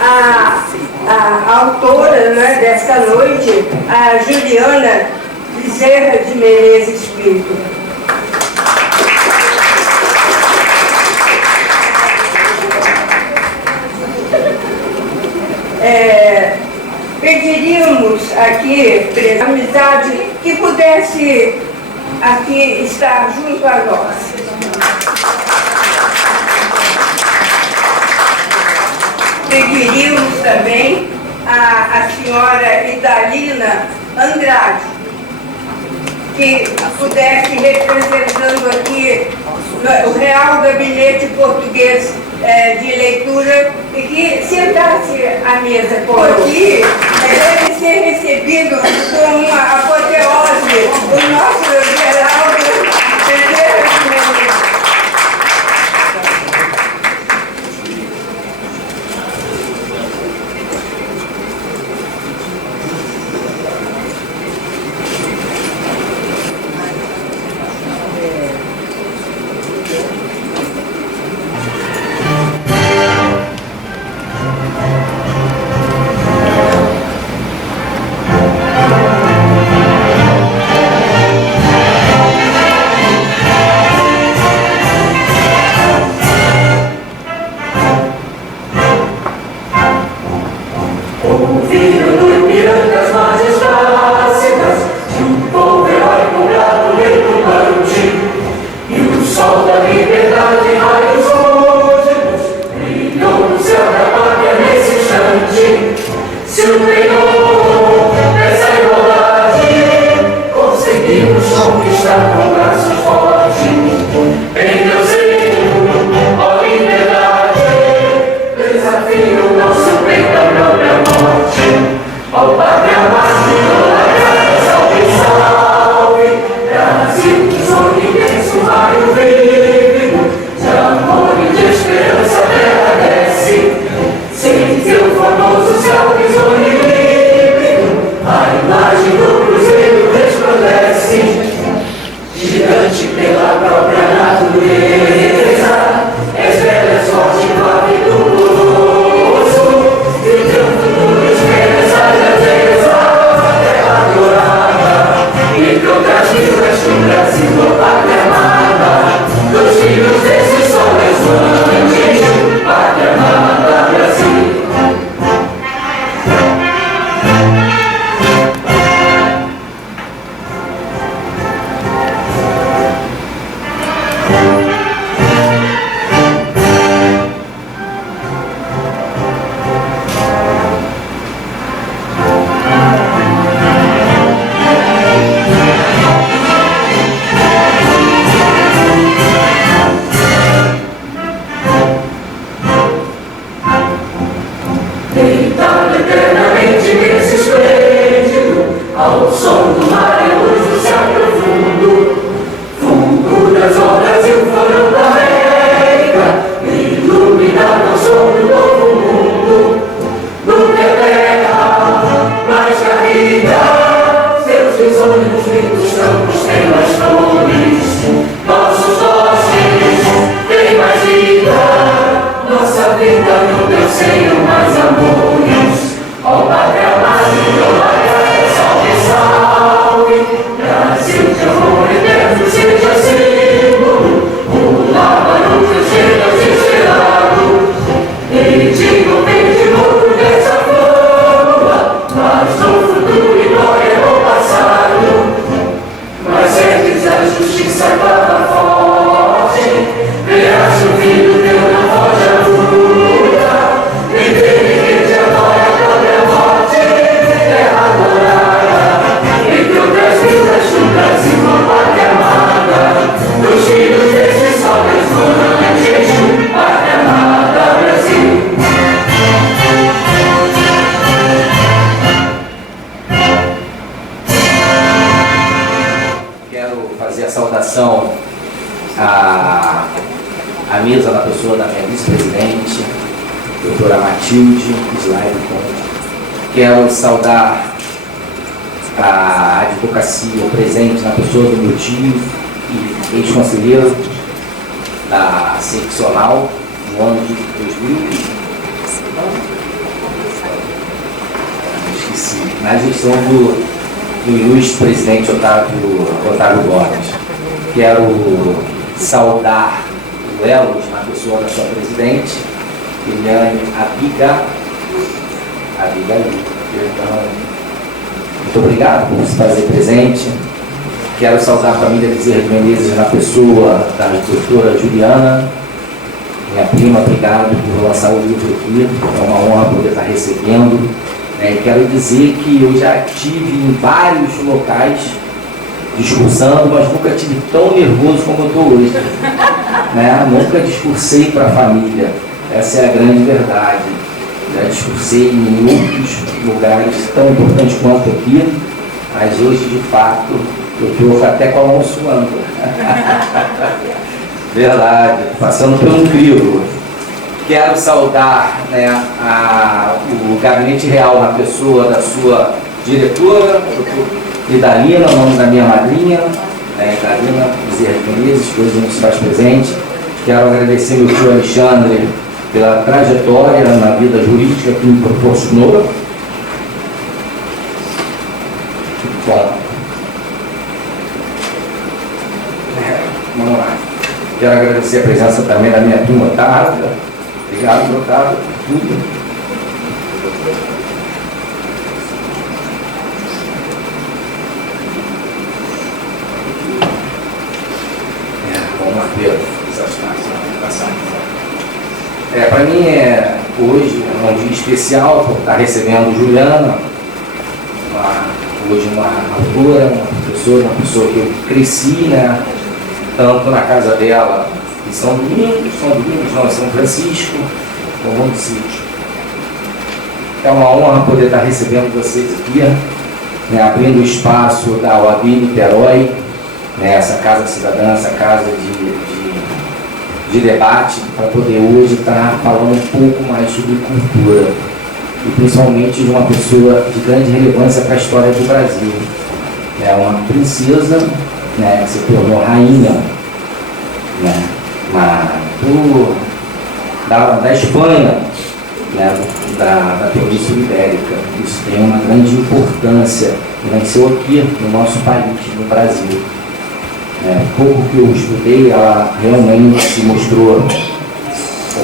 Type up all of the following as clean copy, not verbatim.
a autora, né, desta noite, a Juliana Bezerra de Menezes Pinto. Pediríamos aqui, a amizade, que pudesse aqui estar junto a nós. Pediríamos também a senhora Idalina Andrade, que pudesse, representando aqui o Real Gabinete Português de Leitura, e que sentasse à mesa conosco. Aqui deve ser recebido com uma apoteose o nosso Geraldo Bezerra de Menezes. A mesa na pessoa da minha vice-presidente, doutora Matilde Slide Conde. Quero saudar a advocacia presente na pessoa do meu tio e ex-conselheiro da seccional no ano de 2000. na gestão do ilustre presidente Otávio Gomes. Quero saudar o Elos na pessoa da sua presidente, Eliane Abigail. Então, muito obrigado por se fazer presente. Quero saudar a família Bezerra de Menezes na pessoa da doutora Juliana, minha prima. Obrigado por lançar o livro aqui, é uma honra poder estar recebendo. E quero dizer que eu já estive em vários locais discursando, mas nunca estive tão nervoso como eu estou hoje. Nunca discursei para a família, essa é a grande verdade. Já discursei em outros lugares tão importantes quanto aqui, mas hoje, de fato, eu estou até com a mão suando. Verdade, passando pelo crivo. Quero saudar o Gabinete Real na pessoa da sua diretora, Idalina, o nome da minha madrinha, Idalina Bezerra de Menezes, que hoje nos faz presente. Quero agradecer meu tio Alexandre pela trajetória na vida jurídica que me proporcionou. Bom, vamos lá. Quero agradecer a presença também da minha prima Otávia. Obrigado, Otávio, por tudo. Vamos lá, Pedro. Para mim, hoje é um dia especial por estar recebendo Juliana, hoje uma autora, uma pessoa que eu cresci, tanto na casa dela em São Domingos, não, em São Francisco, no Monte Sítio. É uma honra poder estar recebendo vocês aqui, abrindo o espaço da OAB Niterói, essa casa cidadã, essa casa de debate, para poder hoje estar falando um pouco mais sobre cultura, e principalmente de uma pessoa de grande relevância para a história do Brasil. É uma princesa, que se tornou rainha, da Espanha, da Península Ibérica. Isso tem uma grande importância e nasceu aqui no nosso país, no Brasil. Pouco que eu estudei, ela realmente se mostrou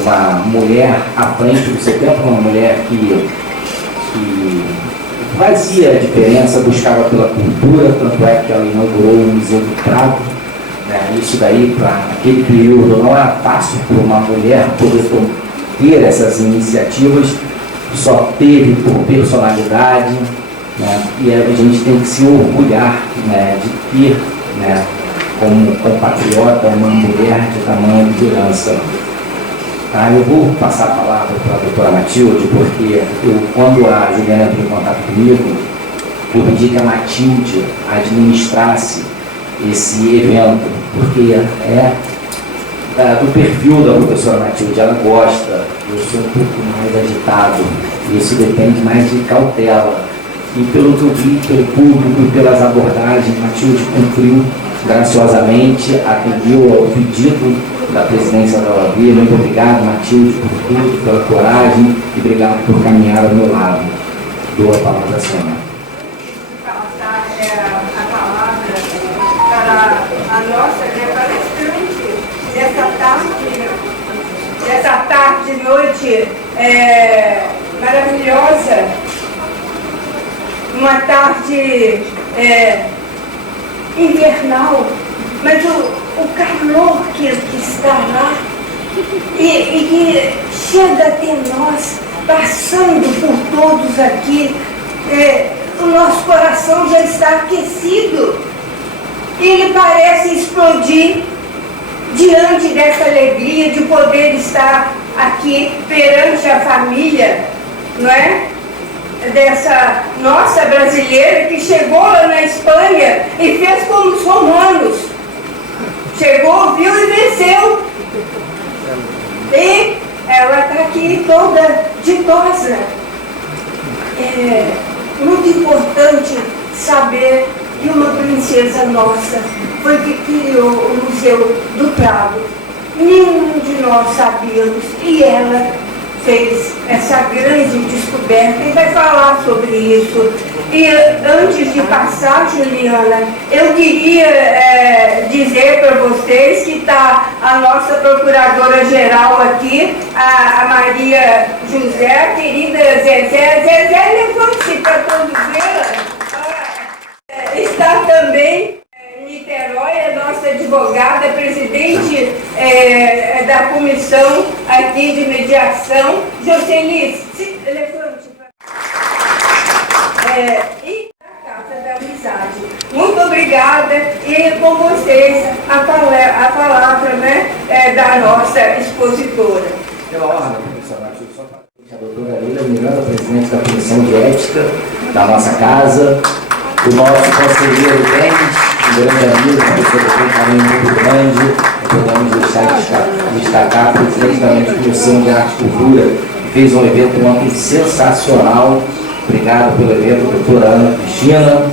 uma mulher à frente do seu tempo, uma mulher que fazia a diferença, buscava pela cultura, tanto é que ela inaugurou o Museu do Prado. Isso daí, para aquele período, não era fácil para uma mulher poder ter essas iniciativas, só teve por personalidade, e a gente tem que se orgulhar de ter, como compatriota, uma mulher de tamanha liderança. Eu vou passar a palavra para a doutora Matilde, porque quando a Juliana entrou em contato comigo, eu pedi que a Matilde administrasse esse evento, porque é do perfil da professora Matilde, ela gosta, eu sou um pouco mais agitado, isso depende mais de cautela. E pelo que eu vi, pelo público e pelas abordagens, Matilde cumpriu graciosamente, atendeu ao pedido da presidência da OAB. Muito obrigado, Matilde, por tudo, pela coragem, e obrigado por caminhar ao meu lado. Dou a palavra à senhora. Passar a palavra para a nossa palestrante dessa tarde, noite maravilhosa, uma tarde invernal, mas o calor que está lá e que chega até nós, passando por todos aqui, o nosso coração já está aquecido. Ele parece explodir diante dessa alegria de poder estar aqui perante a família, não é? Dessa nossa brasileira que chegou lá na Espanha e fez como os romanos. Chegou, viu e venceu. E ela está aqui toda ditosa. É muito importante saber que uma princesa nossa foi que criou o Museu do Prado. Nenhum de nós sabíamos, e ela fez essa grande descoberta e vai falar sobre isso. E antes de passar, Juliana, eu queria dizer para vocês que está a nossa procuradora-geral aqui, a Maria José, querida Zezé, levante-se para todos vê-la. Está também Niterói, a nossa advogada, presidente da comissão aqui de mediação. Joseli, se levante. E a Casa da Amizade. Muito obrigada e com vocês a palavra, né, da nossa expositora. Pela ordem, professor Matilde, só para a doutora Leila Miranda, presidente da Comissão de Ética da nossa casa, o nosso conselheiro Denis, um grande amigo, uma pessoa que tem um caminho muito grande, podemos destacar o presidente da Comissão de Arte e Cultura, que fez um evento ontem sensacional. Obrigado pelo evento, doutora Ana Cristina.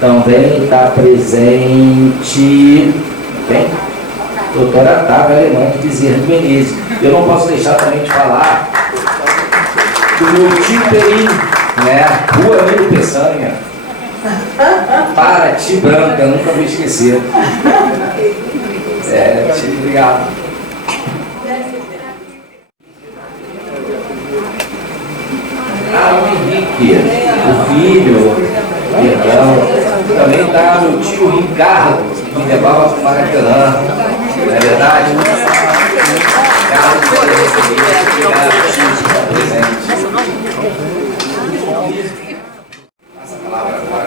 Também está presente, bem, doutora Otávia Alemante Bezerra de Menezes. Eu não posso deixar também de falar do meu tio Perim, né? Rua Emílio Peçanha, Paraty Branca, nunca vou esquecer. Tio, obrigado. O Henrique, o filho, perdão, também está meu tio Ricardo, que me levava para o Maracanã, não é verdade? Ricardo, que pode receber, obrigado por presente. Passa a palavra agora,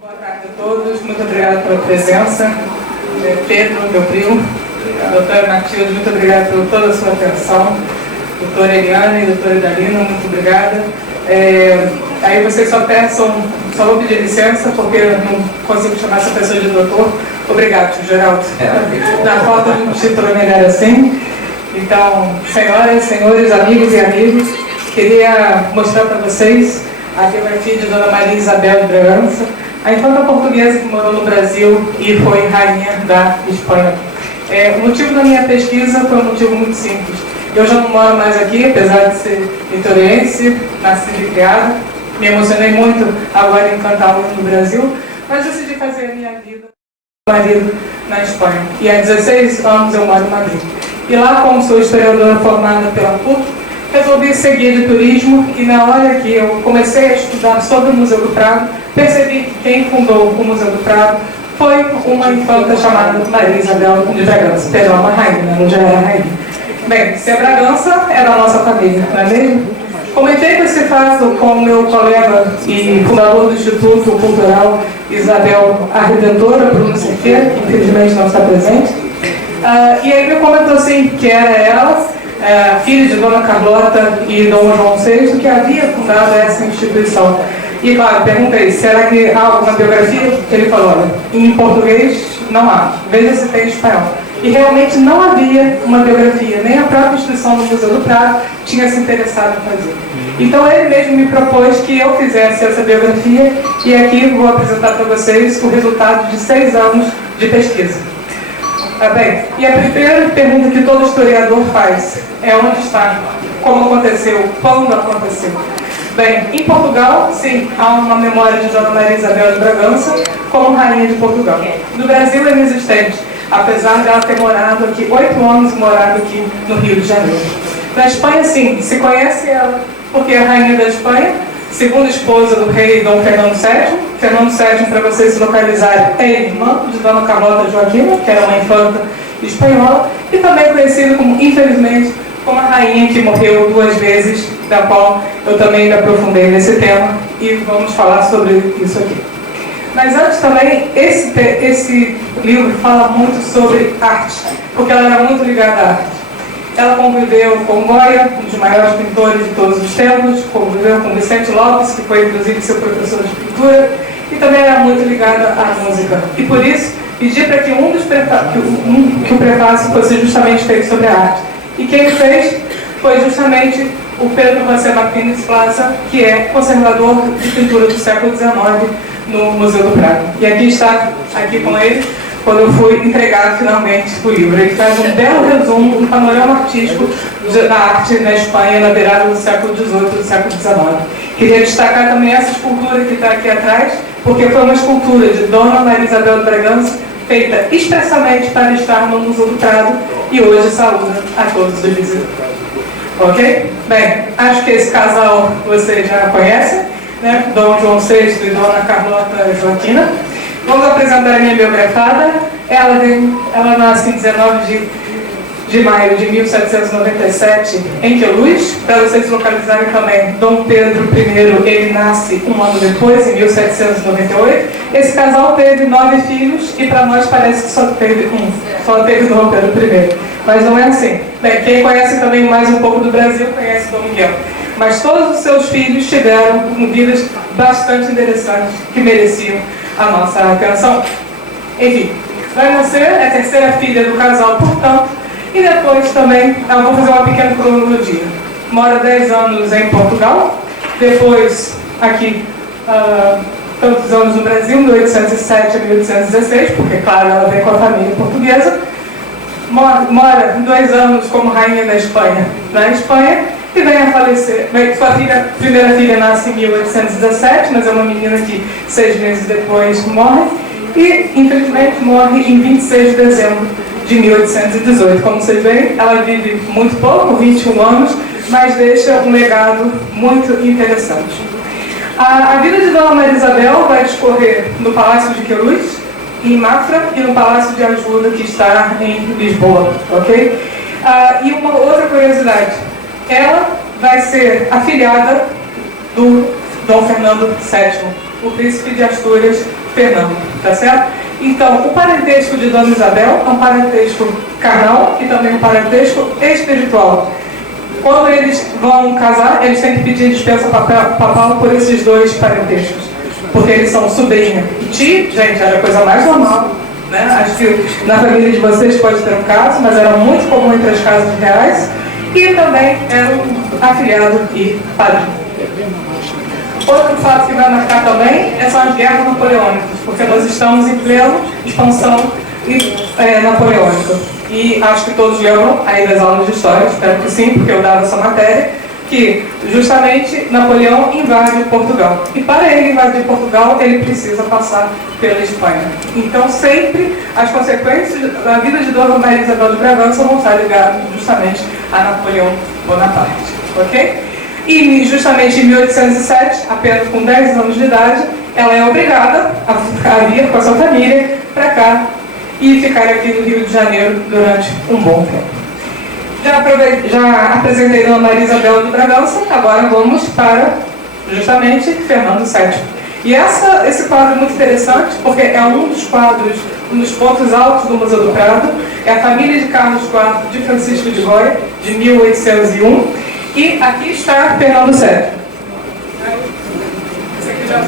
Boa tarde a todos, muito obrigado pela presença. Pedro, meu primo, doutora Matilde, muito obrigada por toda a sua atenção. Doutora Eliana e doutora Dalina, muito obrigada. Aí vocês só vou pedir licença, porque eu não consigo chamar essa pessoa de doutor. Obrigado, tio Geraldo. Na falta de um título melhor assim. Então, senhoras, senhores, amigos e amigos, queria mostrar para vocês a biografia de Dona Maria Isabel de Bragança, a infanta portuguesa que morou no Brasil e foi rainha da Espanha. O motivo da minha pesquisa foi um motivo muito simples. Eu já não moro mais aqui, apesar de ser vitoriense, nascida e criada. Me emocionei muito agora em cantar no Brasil, mas decidi fazer a minha vida com meu marido na Espanha. E há 16 anos eu moro em Madrid. E lá, como sou historiadora formada pela PUC, resolvi seguir de turismo e na hora que eu comecei a estudar sobre o Museu do Prado, percebi que quem fundou o Museu do Prado foi uma infanta chamada Maria Isabel de Bragança. Perdão, uma rainha, não já era rainha. Bem, se é Bragança, é da nossa família, não é mesmo? Comentei esse fato com o meu colega e fundador do Instituto Cultural Isabel a Redentora, Bruno Cerqueira, que infelizmente não está presente. E aí me comentou assim, que era ela, filha de Dona Carlota e Dom João VI, que havia fundado essa instituição. E claro, perguntei, será que há alguma biografia? Ele falou, olha, em português não há, veja se tem em espanhol. E realmente não havia uma biografia, nem a própria instituição do Museu do Prado tinha se interessado em fazer. Então ele mesmo me propôs que eu fizesse essa biografia e aqui vou apresentar para vocês o resultado de 6 anos de pesquisa. Bem, e a primeira pergunta que todo historiador faz é onde está, como aconteceu, quando aconteceu. Bem, em Portugal, sim, há uma memória de Dona Maria Isabel de Bragança como rainha de Portugal. No Brasil é inexistente, apesar de ela ter morado aqui, 8 anos morado aqui no Rio de Janeiro. Na Espanha, sim, se conhece ela, porque a rainha da Espanha, segunda esposa do rei Dom Fernando VII. Fernando VII, para vocês se localizarem, é irmã de Dona Carlota Joaquina, que era uma infanta espanhola, e também conhecida como, infelizmente, como a rainha que morreu 2 vezes, da qual eu também me aprofundei nesse tema, e vamos falar sobre isso aqui. Mas antes também, esse livro fala muito sobre arte, porque ela era muito ligada à arte. Ela conviveu com Goya, um dos maiores pintores de todos os tempos, conviveu com Vicente Lopes, que foi inclusive seu professor de pintura, e também era muito ligada à música. E por isso, pedi para que que o prefácio fosse justamente feito sobre a arte. E quem fez foi justamente o Pedro José Martínez Plaza, que é conservador de pintura do século XIX no Museu do Prado. E aqui está, aqui com ele, quando eu fui entregar finalmente o livro. Ele faz um belo resumo, um panorama artístico da arte na Espanha na beirada do século XVIII e do século XIX. Queria destacar também essa escultura que está aqui atrás, porque foi uma escultura de Dona Maria Isabel de Bragança, feita expressamente para estar no Museu do Prado, e hoje saúda a todos os visitantes. Ok? Bem, acho que esse casal vocês já conhecem, né? Dom João VI e Dona Carlota Joaquina. Vamos apresentar a minha biografada. Ela nasce em 19 de maio de 1797 em Queluz. Para vocês localizarem também, Dom Pedro I, ele nasce um ano depois, em 1798. Esse casal teve 9 filhos e para nós parece que só teve Dom Pedro I. Mas não é assim. Bem, quem conhece também mais um pouco do Brasil conhece Dom Miguel. Mas todos os seus filhos tiveram vidas bastante interessantes que mereciam a nossa atenção. Enfim, vai nascer a terceira filha do casal, portanto, e depois também, eu vou fazer uma pequena cronologia. Mora 10 anos em Portugal, depois aqui, tantos anos no Brasil, 1807 a 1816, porque, claro, ela vem com a família portuguesa. Mora 2 anos como rainha da Espanha, na Espanha, e vem a falecer. Sua primeira filha nasce em 1817, mas é uma menina que 6 meses depois morre, e infelizmente morre em 26 de dezembro de 1818. Como vocês veem, ela vive muito pouco, 21 anos, mas deixa um legado muito interessante. A vida de Dona Maria Isabel vai discorrer no Palácio de Queluz, em Mafra, e no Palácio de Ajuda, que está em Lisboa, ok? E uma outra curiosidade, ela vai ser afilhada do Dom Fernando VII, o príncipe de Astúrias, Fernando, tá certo? Então, o parentesco de Dona Isabel é um parentesco carnal e também um parentesco espiritual. Quando eles vão casar, eles têm que pedir dispensa papal por esses dois parentescos, porque eles são sobrinha e tio. Gente, era a coisa mais normal, né? Acho que na família de vocês pode ter um caso, mas era muito comum entre as casas reais, e também era um afilhado e padrinho. Outro fato que vai marcar também são as guerras napoleônicas, porque nós estamos em plena expansão napoleônica. E acho que todos lembram aí das aulas de história, espero que sim, porque eu dava essa matéria, que justamente Napoleão invade Portugal. E para ele invadir Portugal, ele precisa passar pela Espanha. Então sempre as consequências da vida de Dona Maria Isabel de Bragança vão estar ligadas justamente a Napoleão Bonaparte. Ok? E justamente em 1807, apenas com 10 anos de idade, ela é obrigada a vir com a sua família para cá e ficar aqui no Rio de Janeiro durante um bom tempo. Já apresentei Dona Maria Isabel de Bragança, agora vamos para justamente Fernando VII. E esse quadro é muito interessante, porque é um dos quadros, um dos pontos altos do Museu do Prado, é a família de Carlos IV de Francisco de Goya, de 1801, e aqui está Fernando VII. Esse aqui já...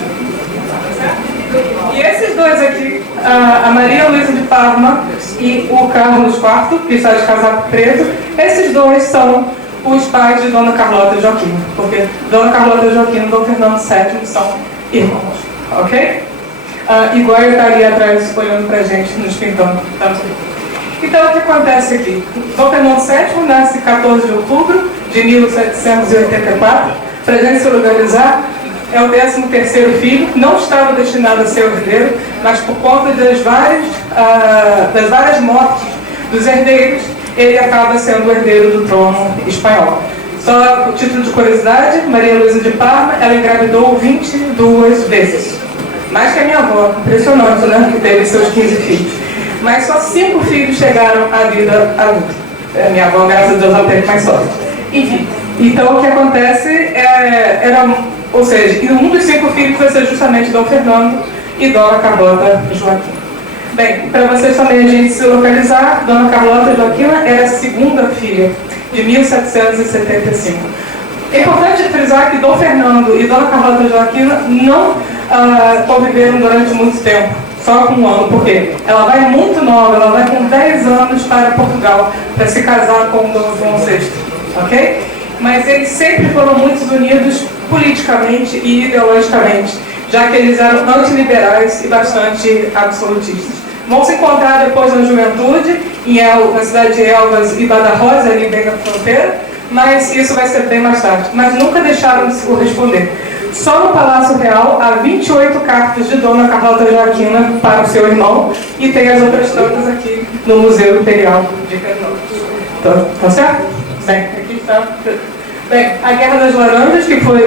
E esses dois aqui, a Maria Luísa de Parma e o Carlos IV, que está de casaco preto, esses dois são os pais de Dona Carlota Joaquina, porque Dona Carlota Joaquina e Dom Fernando VII são irmãos, ok? Igual eu estaria atrás olhando para a gente, nos pintando. Então, o que acontece aqui? Dom Fernando VII nasce 14 de outubro de 1784, para a gente se localizar, é o 13º filho, não estava destinado a ser o herdeiro, mas por conta das várias mortes dos herdeiros, ele acaba sendo o herdeiro do trono espanhol. Só o título de curiosidade, Maria Luísa de Parma, ela engravidou 22 vezes. Mais que a minha avó, impressionante, né? Que teve seus 15 filhos. Mas só 5 filhos chegaram à vida adulta. Minha avó, graças a Deus, ela teve mais sorte. Enfim, então o que acontece ou seja, um dos 5 filhos vai ser justamente Dom Fernando e Dona Carlota Joaquina. Bem, para vocês também a gente se localizar, Dona Carlota Joaquina era a segunda filha, de 1775. É importante frisar que Dom Fernando e Dona Carlota Joaquina não conviveram durante muito tempo, só com um ano, porque ela vai muito nova, ela vai com 10 anos para Portugal, para se casar com Dom João VI, ok? Mas eles sempre foram muito unidos politicamente e ideologicamente, já que eles eram antiliberais e bastante absolutistas. Vão se encontrar depois na juventude, na cidade de Elvas e Badajoz, ali bem na fronteira, mas isso vai ser bem mais tarde. Mas nunca deixaram de se corresponder. Só no Palácio Real há 28 cartas de Dona Carlota Joaquina para o seu irmão, e tem as outras tantas aqui no Museu Imperial de Fernando. Tá certo? Bem, aqui está. Bem, a Guerra das Laranjas, que foi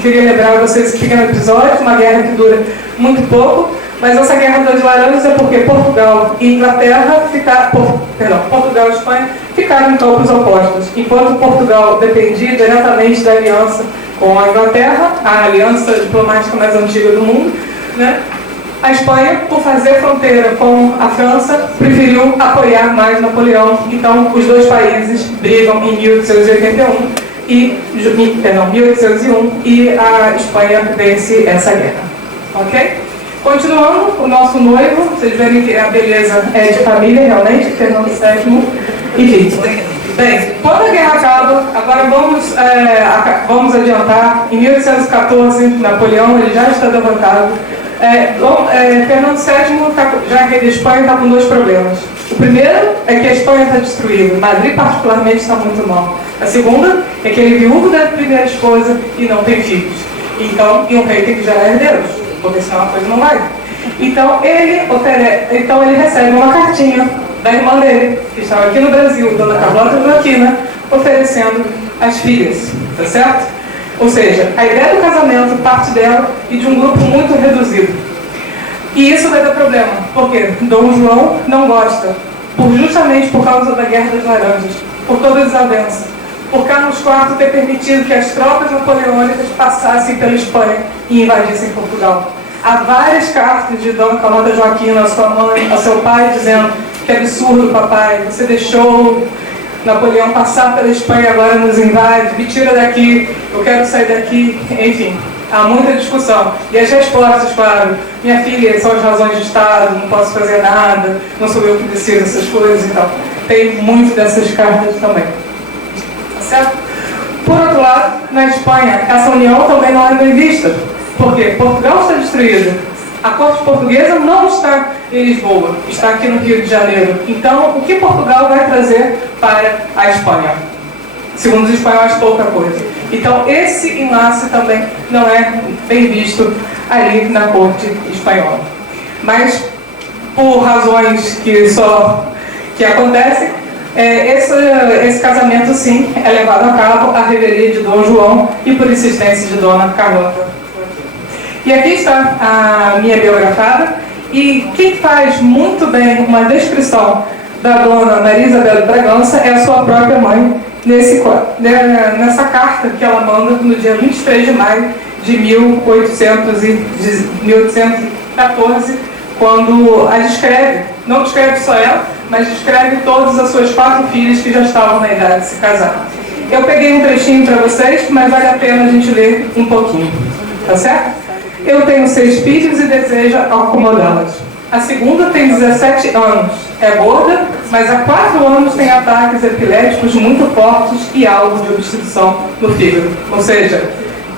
queria lembrar vocês esse pequeno episódio, uma guerra que dura muito pouco, mas essa Guerra das Laranjas é porque Portugal e Inglaterra Portugal e Espanha ficaram em campos opostos. Enquanto Portugal dependia diretamente da aliança com a Inglaterra, a aliança diplomática mais antiga do mundo, né? A Espanha, por fazer fronteira com a França, preferiu apoiar mais Napoleão. Então, os dois países brigam em 1801 e a Espanha vence essa guerra. Ok? Continuando, o nosso noivo, vocês verem que a beleza é de família, realmente, Fernando VII, enfim. Bem, quando a guerra acaba, agora vamos adiantar, em 1814, Napoleão ele já está derrotado. Fernando VII, já rei da Espanha, está com dois problemas. O primeiro é que a Espanha está destruída, Madrid particularmente está muito mal. A segunda é que ele é viúvo da primeira esposa e não tem filhos. Então, e um rei tem que gerar herdeiros, porque senão a coisa não vai. Então ele recebe uma cartinha da irmã dele, que estava aqui no Brasil, Dona Carlota Joaquina, oferecendo as filhas, tá certo? Ou seja, a ideia do casamento parte dela e de um grupo muito reduzido. E isso vai dar problema, porque Dom João não gosta, justamente por causa da Guerra das Laranjas, por todas as avanças, por Carlos IV ter permitido que as tropas napoleônicas passassem pela Espanha e invadissem Portugal. Há várias cartas de Dona Carlota Joaquina à sua mãe, ao seu pai, dizendo: que absurdo, papai, você deixou Napoleão passar pela Espanha e agora nos invade, me tira daqui, eu quero sair daqui, enfim, há muita discussão. E as respostas, claro, minha filha, são as razões de Estado, não posso fazer nada, não sou eu que decido essas coisas e tal. Tem muito dessas cartas também. Tá certo? Por outro lado, na Espanha, essa união também não é bem vista, porque Portugal está destruída. A corte portuguesa não está em Lisboa, está aqui no Rio de Janeiro. Então, o que Portugal vai trazer para a Espanha? Segundo os espanhóis, pouca coisa. Então, esse enlace também não é bem visto ali na corte espanhola. Mas, por razões que acontecem, esse casamento, sim, é levado a cabo à revelia de Dom João e por insistência de Dona Carlota. E aqui está a minha biografada, e quem faz muito bem uma descrição da Dona Maria Isabel de Bragança é a sua própria mãe, nessa carta que ela manda no dia 23 de maio de 1814, quando a descreve, não descreve só ela, mas descreve todas as suas 4 filhas que já estavam na idade de se casar. Eu peguei um trechinho para vocês, mas vale a pena a gente ler um pouquinho, tá certo? Eu tenho 6 filhos e desejo acomodá-las. A segunda tem 17 anos, é gorda, mas há 4 anos tem ataques epiléticos muito fortes e alvo de obstrução no fígado. Ou seja,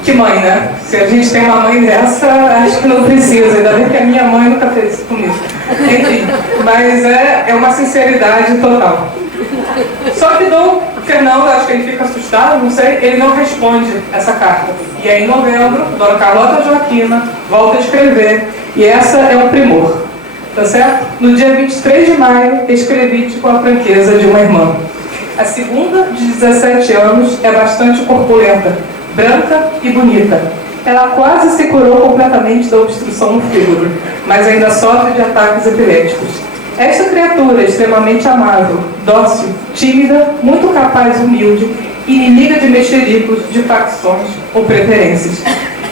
que mãe, né? Se a gente tem uma mãe dessa, acho que não precisa, ainda bem que a minha mãe nunca fez isso comigo. Enfim, mas é uma sinceridade total. Só que Dom Fernando, acho que ele fica assustado, não sei, ele não responde essa carta. E aí, em novembro, Dona Carlota Joaquina volta a escrever, e essa é um primor, tá certo? No dia 23 de maio, escrevi-te com a franqueza de uma irmã. A segunda, de 17 anos, é bastante corpulenta, branca e bonita. Ela quase se curou completamente da obstrução no fígado, mas ainda sofre de ataques epiléticos. Esta criatura é extremamente amável, dócil, tímida, muito capaz e humilde, inimiga de mexericos, de facções ou preferências.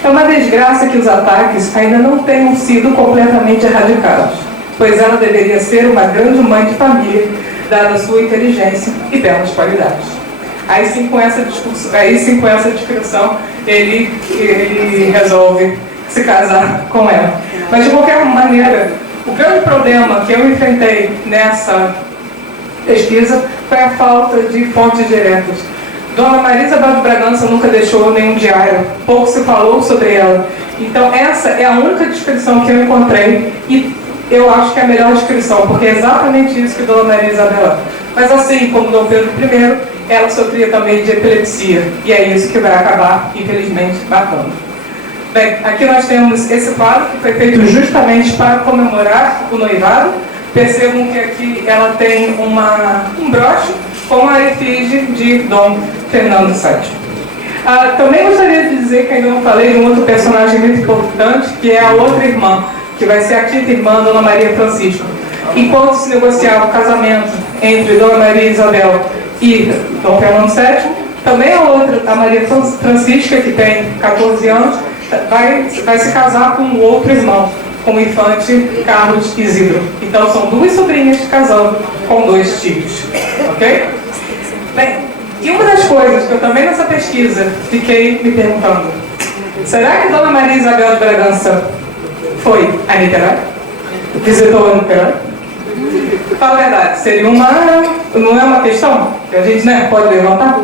É uma desgraça que os ataques ainda não tenham sido completamente erradicados, pois ela deveria ser uma grande mãe de família, dada a sua inteligência e belas qualidades. Aí sim, com essa descrição, ele resolve se casar com ela. Mas, de qualquer maneira, o grande problema que eu enfrentei nessa pesquisa foi a falta de fontes diretas. Dona Maria Isabel de Bragança nunca deixou nenhum diário, pouco se falou sobre ela. Então, essa é a única descrição que eu encontrei, e eu acho que é a melhor descrição, porque é exatamente isso que Dona Maria Isabel é. Mas assim como Dom Pedro I, ela sofria também de epilepsia, e é isso que vai acabar, infelizmente, matando. Bem, aqui nós temos esse quadro que foi feito justamente para comemorar o noivado. Percebam que aqui ela tem um broche com a efígie de Dom Fernando VII. Também gostaria de dizer que ainda não falei de um outro personagem muito importante, que é a outra irmã, que vai ser a quinta irmã, Dona Maria Francisca. Enquanto se negociava o casamento entre Dona Maria Isabel e Dom Fernando VII, também a Maria Francisca, que tem 14 anos, vai se casar com o outro irmão, com o infante Carlos Isidro. Então são duas sobrinhas casando com dois tios. Ok? Bem, e uma das coisas que eu também nessa pesquisa fiquei me perguntando, será que Dona Maria Isabel de Bragança foi a Niterói? Visitou a Niterói? Fala a verdade, seria não é uma questão que a gente pode levantar?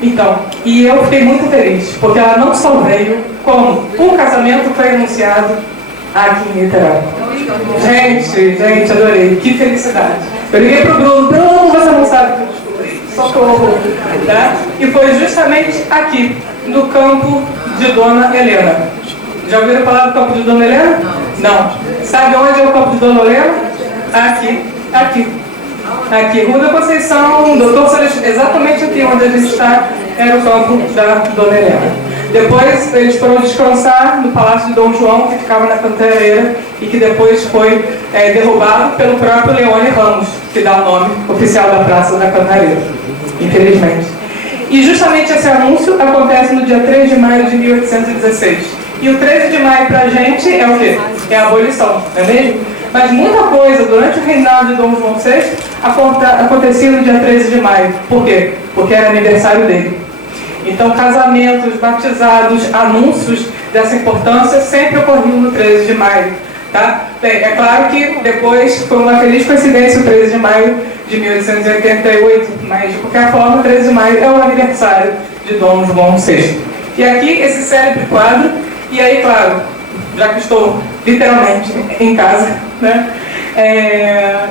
Então, e eu fiquei muito feliz, porque ela não só veio, como o casamento foi anunciado aqui em Niterói. Gente, adorei, que felicidade. Eu liguei pro Bruno, você não sabe o que eu descobri, socorro, tá? E foi justamente aqui, no campo de Dona Helena. Já ouviram falar do campo de Dona Helena? Não. Sabe onde é o campo de Dona Helena? Aqui, Rua da Conceição, Doutor Celestino, exatamente aqui onde a gente está, era o campo da Dona Helena. Depois eles foram descansar no Palácio de Dom João, que ficava na Cantareira, e que depois foi derrubado pelo próprio Leone Ramos, que dá o nome oficial da Praça da Cantareira, infelizmente. E justamente esse anúncio acontece no dia 3 de maio de 1816. E o 13 de maio para a gente é o quê? É a abolição, não é mesmo? Mas muita coisa durante o reinado de Dom João VI acontecia no dia 13 de maio. Por quê? Porque era aniversário dele. Então, casamentos, batizados, anúncios dessa importância sempre ocorriam no 13 de maio. Tá? Bem, é claro que depois foi uma feliz coincidência o 13 de maio de 1888, mas de qualquer forma, o 13 de maio é o aniversário de Dom João VI. E aqui esse célebre quadro, e aí, claro, já que estou literalmente em casa,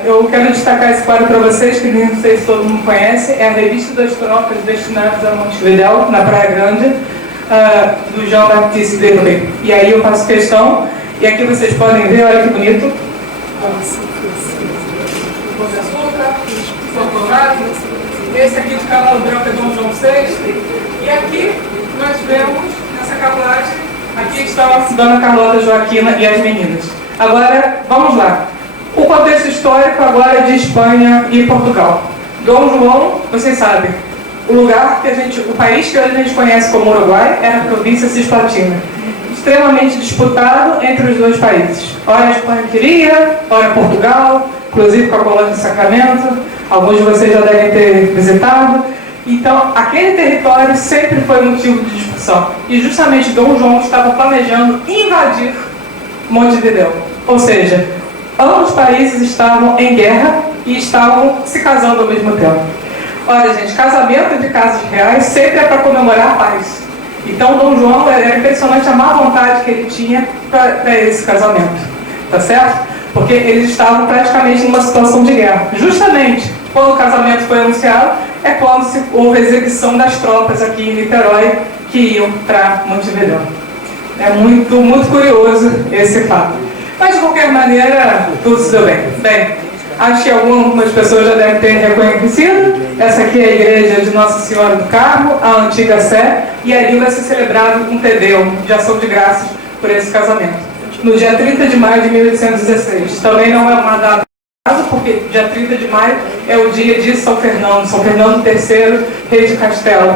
eu quero destacar esse quadro para vocês, que não sei se todo mundo conhece, é a revista das tropas destinadas a Montevidéu, na Praia Grande, do Jean-Baptiste Debray. E aí eu faço questão, e aqui vocês podem ver, olha que bonito. Esse aqui de cavalo branco é Dom João VI, e aqui nós vemos nessa carruagem. Aqui está a Dona Carlota Joaquina e as meninas. Agora, vamos lá. O contexto histórico agora é de Espanha e Portugal. Dom João, vocês sabem, o país que hoje a gente conhece como Uruguai era a província Cisplatina. Extremamente disputado entre os dois países. Ora a Espanha queria, ora Portugal, inclusive com a colônia de Sacramento. Alguns de vocês já devem ter visitado. Então, aquele território sempre foi motivo de discussão. E justamente Dom João estava planejando invadir Montevidéu. Ou seja, ambos os países estavam em guerra e estavam se casando ao mesmo tempo. Olha, gente, casamento entre casas reais sempre é para comemorar a paz. Então, Dom João, era impressionante a má vontade que ele tinha para esse casamento. Tá certo? Porque eles estavam praticamente numa situação de guerra. Justamente quando o casamento foi anunciado, é quando houve a exibição das tropas aqui em Niterói que iam para Montevidéu. É muito, muito curioso esse fato. Mas, de qualquer maneira, tudo se deu bem. Bem, acho que algumas pessoas já devem ter reconhecido. Essa aqui é a igreja de Nossa Senhora do Carmo, a antiga Sé, e ali vai ser celebrado um Tedeum de ação de graças por esse casamento. No dia 30 de maio de 1816. Também não é uma data, porque dia 30 de maio é o dia de São Fernando III, rei de Castelo.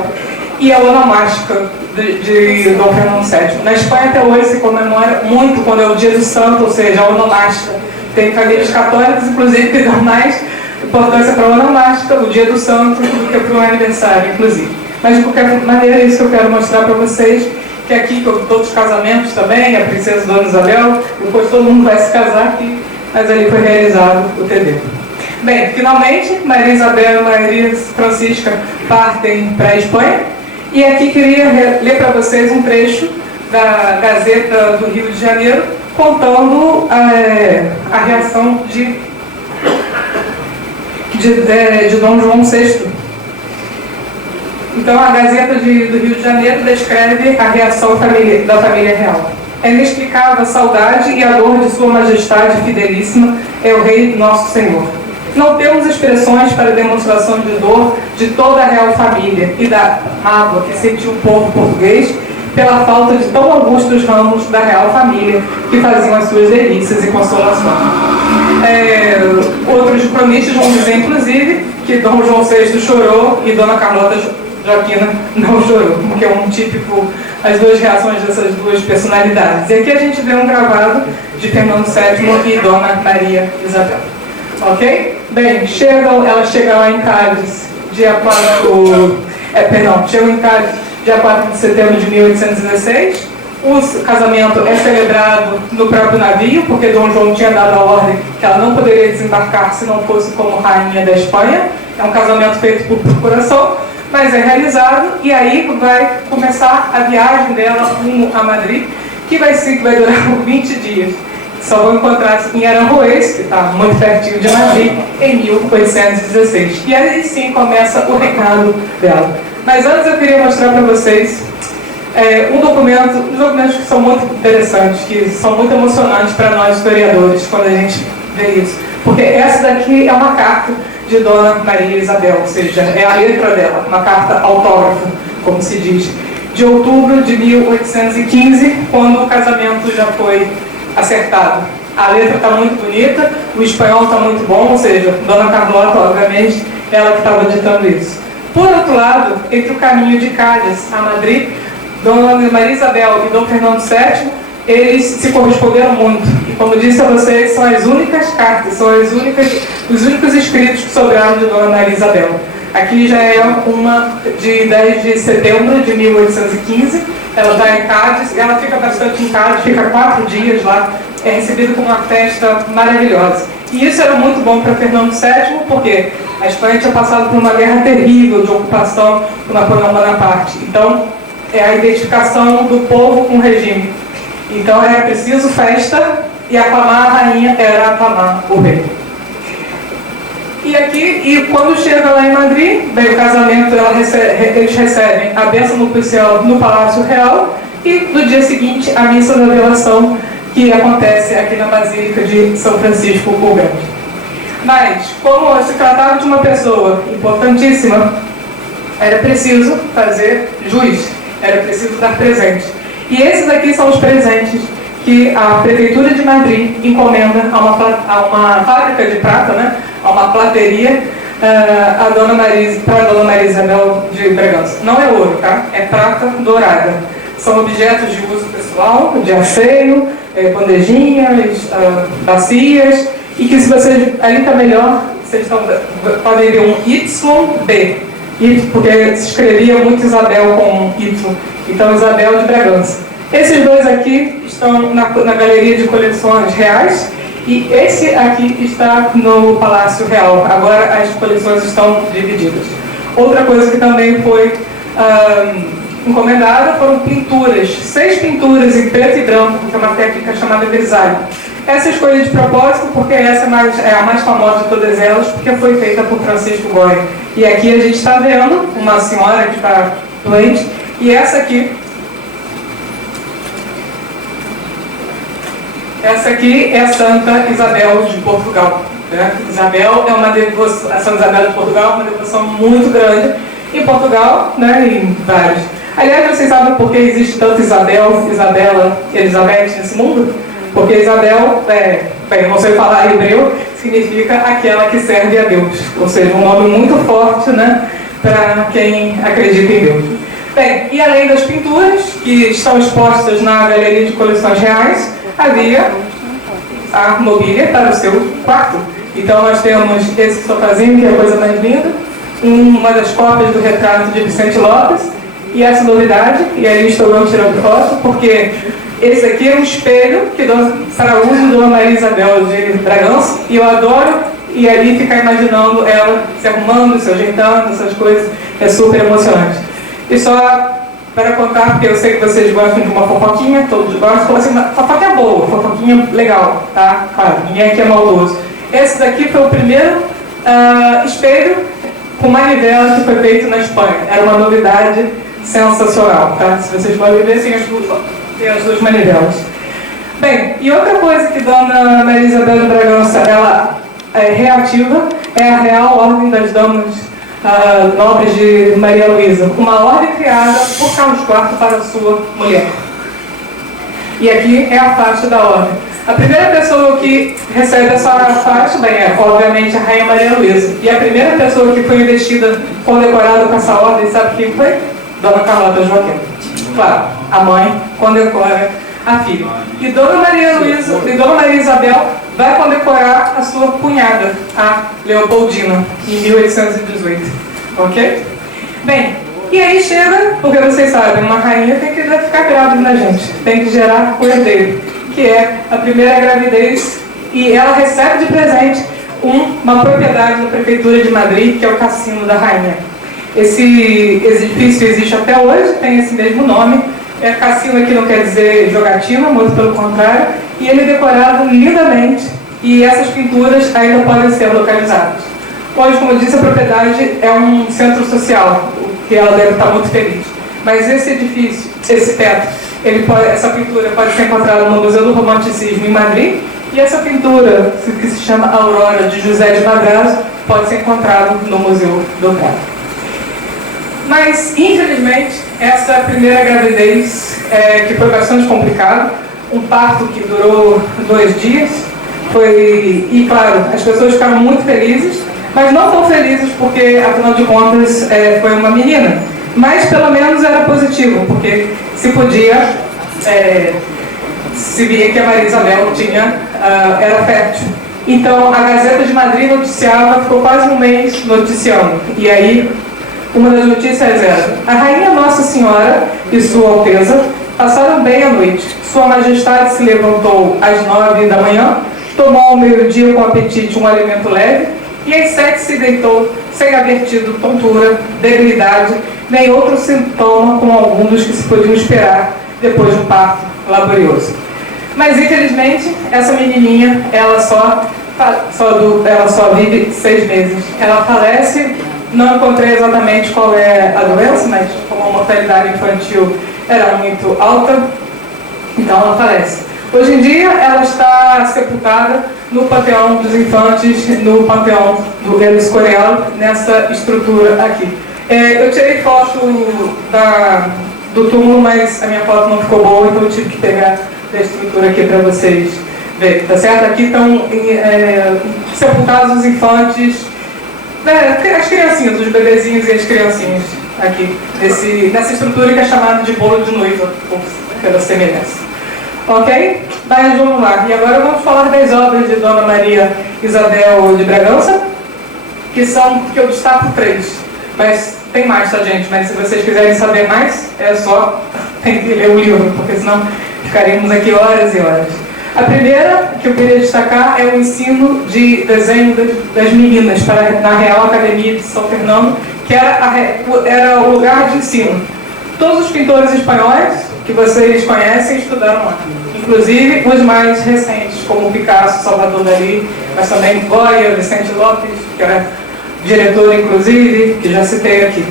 E a onomástica de Dom Fernando VII. Na Espanha até hoje se comemora muito quando é o dia do santo, ou seja, a onomástica. Tem famílias católicas, inclusive, que dão mais importância para a onomástica, o dia do santo, do que para o aniversário, inclusive. Mas, de qualquer maneira, é isso que eu quero mostrar para vocês, que aqui, todos os casamentos também, a princesa Dona Isabel, depois todo mundo vai se casar aqui, mas ali foi realizado o TD. Bem, finalmente, Maria Isabel e Maria Francisca partem para a Espanha, e aqui queria ler para vocês um trecho da Gazeta do Rio de Janeiro, contando a reação de Dom João VI. Então, a Gazeta do Rio de Janeiro descreve a reação da família real. É inexplicável a saudade e a dor de Sua Majestade Fidelíssima, é o Rei Nosso Senhor. Não temos expressões para demonstração de dor de toda a real família e da mágoa que sentiu o povo português pela falta de tão augustos ramos da real família que faziam as suas delícias e consolações. Outros cronistas vão dizer, inclusive, que Dom João VI chorou e Dona Carlota Joaquina não chorou, porque é as duas reações dessas duas personalidades. E aqui a gente vê um gravado de Fernando VII e Dona Maria Isabel. Ok? Bem, ela chega lá em Cádiz, dia 4 de setembro de 1816. O casamento é celebrado no próprio navio, porque Dom João tinha dado a ordem que ela não poderia desembarcar se não fosse como rainha da Espanha. É um casamento feito por procuração, mas é realizado, e aí vai começar a viagem dela rumo a Madrid, que vai durar por 20 dias. Só vão encontrar-se em Aranjuez, que está muito pertinho de Madrid, em 1816. E aí sim começa o reinado dela. Mas antes eu queria mostrar para vocês uns documentos que são muito interessantes, que são muito emocionantes para nós historiadores, quando a gente vê isso. Porque essa daqui é uma carta de Dona Maria Isabel, ou seja, é a letra dela, uma carta autógrafa, como se diz, de outubro de 1815, quando o casamento já foi acertado. A letra está muito bonita, o espanhol está muito bom, ou seja, Dona Carlota, obviamente, ela que estava ditando isso. Por outro lado, entre o caminho de Cádiz a Madrid, Dona Maria Isabel e Dom Fernando VII, eles se corresponderam muito. E como disse a vocês, são as únicas cartas, os únicos escritos que sobraram de Dona Maria Isabel. Aqui já é uma de 10 de setembro de 1815, ela está em Cádiz, ela fica bastante em Cádiz, fica 4 dias lá, é recebida com uma festa maravilhosa. E isso era muito bom para Fernando VII, porque a Espanha tinha passado por uma guerra terrível de ocupação por Napoleão Bonaparte. Então, é a identificação do povo com o regime. Então, era preciso festa, e aclamar a rainha era aclamar o rei. E quando chega lá em Madrid, bem, o casamento, eles recebem a bênção nupcial no Palácio Real, e no dia seguinte a missa da velação, que acontece aqui na Basílica de São Francisco o Grande. Mas, como se tratava de uma pessoa importantíssima, era preciso fazer jus, era preciso dar presente. E esses aqui são os presentes que a Prefeitura de Madrid encomenda a uma fábrica de prata, né? A uma plateria, para a Dona Maria Isabel de Bragança. Não é ouro, tá? É prata dourada. São objetos de uso pessoal, de asseio, bandejinhas, bacias, e que se vocês, ali está melhor, vocês podem ver um YB, porque se escrevia muito Isabel com Y, então Isabel de Bragança. Esses dois aqui estão na Galeria de Coleções Reais, e esse aqui está no Palácio Real. Agora as coleções estão divididas. Outra coisa que também foi encomendada foram pinturas, 6 pinturas em preto e branco, que é uma técnica chamada grisalho. Essa eu escolhi de propósito porque essa é a mais famosa de todas elas, porque foi feita por Francisco Goya. E aqui a gente está vendo uma senhora que está doente, e essa aqui é a Santa Isabel de Portugal. Né? Isabel é uma devoção, a Santa Isabel de Portugal é uma devoção muito grande em Portugal, né, e em vários. Aliás, vocês sabem por que existe tanto Isabel, Isabela e Elizabeth nesse mundo? Porque Isabel, bem, não sei falar hebreu, significa aquela que serve a Deus. Ou seja, um nome muito forte, né, para quem acredita em Deus. Bem, e além das pinturas, que estão expostas na Galeria de Coleções Reais, havia a mobília para o seu quarto. Então nós temos esse sofazinho, que é a coisa mais linda, uma das cópias do retrato de Vicente Lopes, e essa novidade, e aí estou eu tirando foto, porque esse aqui é um espelho que para uso de Dona Maria Isabel de Bragança, e eu adoro e ali ficar imaginando ela se arrumando, se ajeitando, essas coisas, é super emocionante. E só para contar, porque eu sei que vocês gostam de uma fofoquinha, todos gostam, assim, uma fofoquinha boa, fofoquinha legal, tá? Claro, ninguém aqui é maldoso. Esse daqui foi o primeiro espelho com manivela que foi feito na Espanha. Era uma novidade sensacional, tá? Se vocês podem ver, tem as duas manivelas. Bem, e outra coisa que Dona Maria Isabel de Bragança, ela reativa, é a Real Ordem das Damas Nobres de Maria Luísa, uma ordem criada por Carlos IV para sua mulher. E aqui é a faixa da ordem. A primeira pessoa que recebe essa faixa, bem, é obviamente a Rainha Maria Luísa. E a primeira pessoa que foi investida, condecorada com essa ordem, sabe quem foi? Dona Carlota Joaquim. Claro, a mãe condecora a filha. E Dona Maria Luísa e Dona Maria Isabel vai condecorar a sua cunhada, a Leopoldina, em 1818. Ok? Bem, e aí chega, porque vocês sabem, uma rainha tem que ficar grávida na gente, tem que gerar o herdeiro, que é a primeira gravidez, e ela recebe de presente uma propriedade da Prefeitura de Madrid, que é o Cassino da Rainha. Esse edifício existe até hoje, tem esse mesmo nome. Cassino aqui não quer dizer jogatina, muito pelo contrário, e ele é decorado lindamente, e essas pinturas ainda podem ser localizadas. Hoje, como eu disse, a propriedade é um centro social, que ela deve estar muito feliz. Mas esse edifício, esse teto, essa pintura pode ser encontrada no Museu do Romanticismo em Madrid, e essa pintura, que se chama Aurora, de José de Madrazo, pode ser encontrada no Museu do Prado. Mas, infelizmente, essa primeira gravidez, que foi bastante complicada, um parto que durou 2 dias, e claro, as pessoas ficaram muito felizes, mas não tão felizes porque, afinal de contas, foi uma menina. Mas, pelo menos, era positivo, porque se podia, se via que a Maria Isabel era fértil. Então, a Gazeta de Madrid noticiava, ficou quase um mês noticiando. E aí, uma das notícias era: a Rainha Nossa Senhora e Sua Alteza passaram bem a noite. Sua Majestade se levantou às 9 da manhã, tomou ao meio-dia com apetite um alimento leve, e às 7 se deitou, sem haver tido tontura, debilidade, nem outro sintoma como algum dos que se podiam esperar depois de um parto laborioso. Mas, infelizmente, essa menininha, ela só vive 6 meses. Ela falece, não encontrei exatamente qual é a doença, mas como a mortalidade infantil era muito alta, então ela falece. Hoje em dia, ela está sepultada no Panteão dos Infantes, no Panteão do El Escorial, nessa estrutura aqui. Eu tirei foto do túmulo, mas a minha foto não ficou boa, então eu tive que pegar da estrutura aqui para vocês verem, tá certo? Aqui estão sepultados os infantes, as criancinhas, os bebezinhos e as criancinhas aqui, nessa estrutura que é chamada de bolo de noiva, pela semelhança. Ok? Mas vamos lá. E agora vamos falar das obras de Dona Maria Isabel de Bragança, que eu destaco 3. Mas tem mais, tá, gente? Mas se vocês quiserem saber mais, tem que ler o livro, porque senão ficaremos aqui horas e horas. A primeira que eu queria destacar é o ensino de desenho das meninas na Real Academia de São Fernando, que era o lugar de ensino. Todos os pintores espanhóis que vocês conhecem estudaram lá, inclusive os mais recentes, como Picasso, Salvador Dalí, mas também Goya, Vicente Lopes, que era diretor, inclusive, que já citei aqui.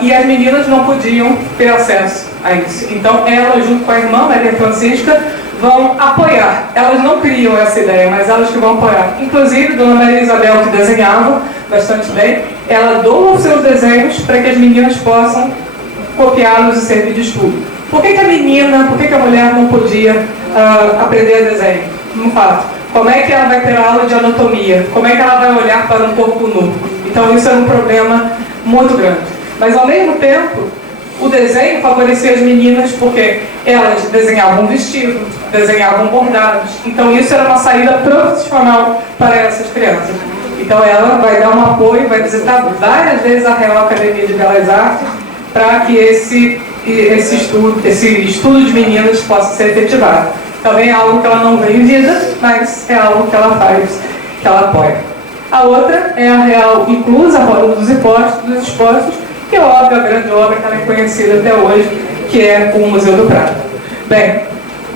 E as meninas não podiam ter acesso a isso. Então, elas, junto com a irmã Maria Francisca, vão apoiar. Elas não criam essa ideia, mas elas que vão apoiar. Inclusive, Dona Maria Isabel, que desenhava bastante bem, ela doa os seus desenhos para que as meninas possam copiá-los e servir de estudo. Por que a mulher não podia aprender desenho? Não fato. Como é que ela vai ter aula de anatomia? Como é que ela vai olhar para um corpo nu? Então isso era um problema muito grande. Mas ao mesmo tempo, o desenho favorecia as meninas porque elas desenhavam vestido, desenhavam bordados. Então isso era uma saída profissional para essas crianças. Então ela vai dar um apoio, vai visitar várias vezes a Real Academia de Belas Artes para que esse estudo de meninas possa ser efetivado. Também é algo que ela não vê em vida, mas é algo que ela faz, que ela apoia. A outra é a Real Inclusa, a Roda dos Expostos, e óbvio, a grande obra que ela é conhecida até hoje, que é o Museu do Prado. Bem,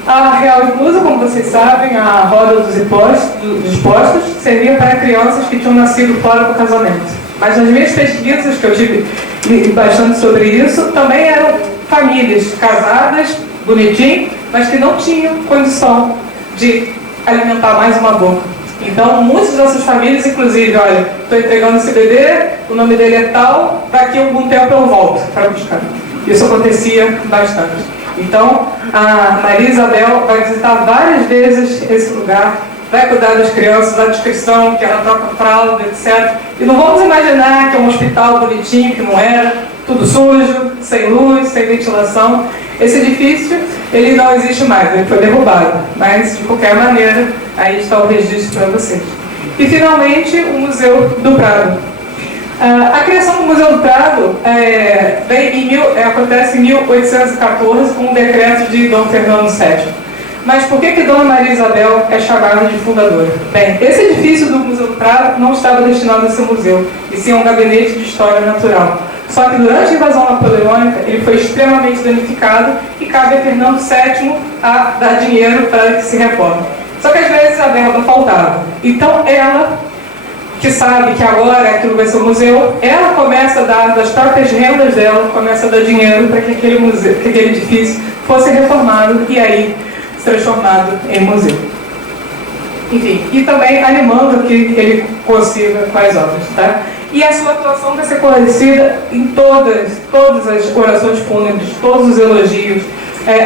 a Real Inclusa, como vocês sabem, a roda dos expostos, servia para crianças que tinham nascido fora do casamento. Mas nas minhas pesquisas, que eu tive bastante sobre isso, também eram famílias casadas, bonitinho, mas que não tinham condição de alimentar mais uma boca. Então, muitas dessas famílias, inclusive, olha, estou entregando esse bebê, o nome dele é tal, daqui a algum tempo eu volto para buscar. Isso acontecia bastante. Então, a Maria Isabel vai visitar várias vezes esse lugar, vai cuidar das crianças, da descrição, que ela troca fralda, etc. E não vamos imaginar que é um hospital bonitinho, que não era, tudo sujo, sem luz, sem ventilação. Esse edifício, ele não existe mais, ele foi derrubado, mas de qualquer maneira, aí está o registro para vocês. E finalmente, o Museu do Prado. A criação do Museu do Prado acontece em 1814 com um decreto de Dom Fernando VII. Mas por que Dona Maria Isabel é chamada de fundadora? Bem, esse edifício do Museu do Prado não estava destinado a ser museu, e sim a um gabinete de história natural. Só que durante a invasão napoleônica ele foi extremamente danificado e cabe a Fernando VII a dar dinheiro para que se reforme. Só que às vezes a verba faltava. Então ela, que sabe que agora aquilo vai ser um museu, ela começa a dar das próprias rendas dela, começa a dar dinheiro para que aquele museu, que aquele edifício fosse reformado e aí se transformado em museu. Enfim, e também animando que ele consiga com as obras, tá? E a sua atuação vai ser conhecida em todas as orações fúnebres, todos os elogios,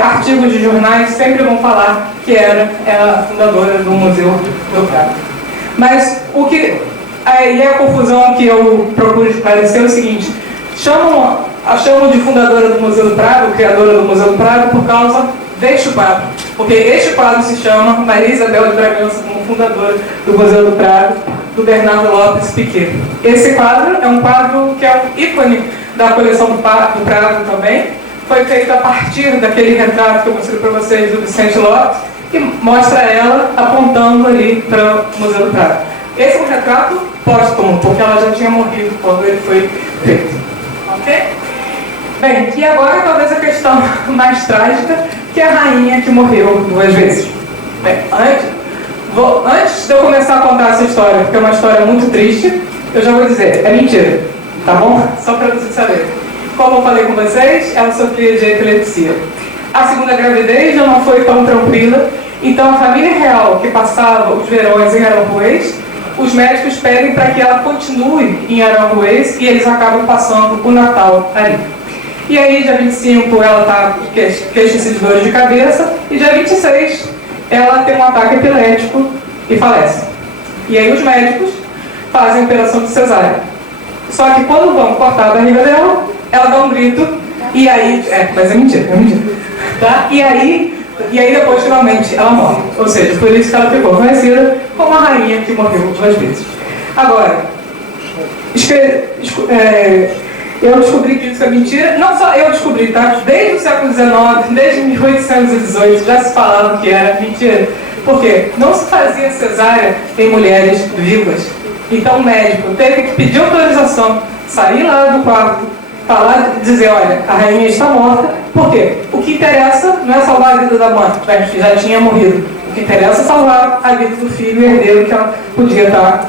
artigos de jornais sempre vão falar que era a fundadora do Museu do Prado. Mas o que aí a confusão que eu procuro esclarecer é o seguinte: chamam de fundadora do Museu do Prado, criadora do Museu do Prado, por causa deste quadro. Porque este quadro se chama Maria Isabel de Bragança como fundadora do Museu do Prado, do Bernardo Lopes Piquet. Esse quadro é um quadro que é um ícone da coleção do Prado também. Foi feito a partir daquele retrato que eu mostrei para vocês do Vicente Lopes, que mostra ela apontando ali para o Museu do Prado. Esse é um retrato póstumo, porque ela já tinha morrido quando ele foi feito. Ok? Bem, e agora talvez a questão mais trágica, que é a rainha que morreu 2 vezes. Bem, antes de eu começar a contar essa história, porque é uma história muito triste, eu já vou dizer, é mentira, tá bom? Só para vocês saberem. Como eu falei com vocês, ela sofria de epilepsia. A segunda gravidez já não foi tão tranquila, então a família real que passava os verões em Aranjuez, os médicos pedem para que ela continue em Aranjuez e eles acabam passando o Natal ali. E aí, dia 25, ela está queixa-se de dores de cabeça, e dia 26, ela tem um ataque epilético e falece. E aí os médicos fazem a operação de cesárea. Só que quando vão cortar a barriga dela, ela dá um grito, e aí... mas é mentira. Tá? E aí depois, finalmente, ela morre. Ou seja, por isso que ela ficou conhecida como a rainha que morreu 2 vezes. Agora, eu descobri que isso é mentira. Não só eu descobri, tá? Desde o século XIX, desde 1818, já se falava que era mentira. Por quê? Não se fazia cesárea em mulheres vivas. Então o médico teve que pedir autorização, sair lá do quarto, falar, dizer, olha, a rainha está morta. Por quê? O que interessa não é salvar a vida da mãe, que já tinha morrido. O que interessa é salvar a vida do filho herdeiro que ela podia estar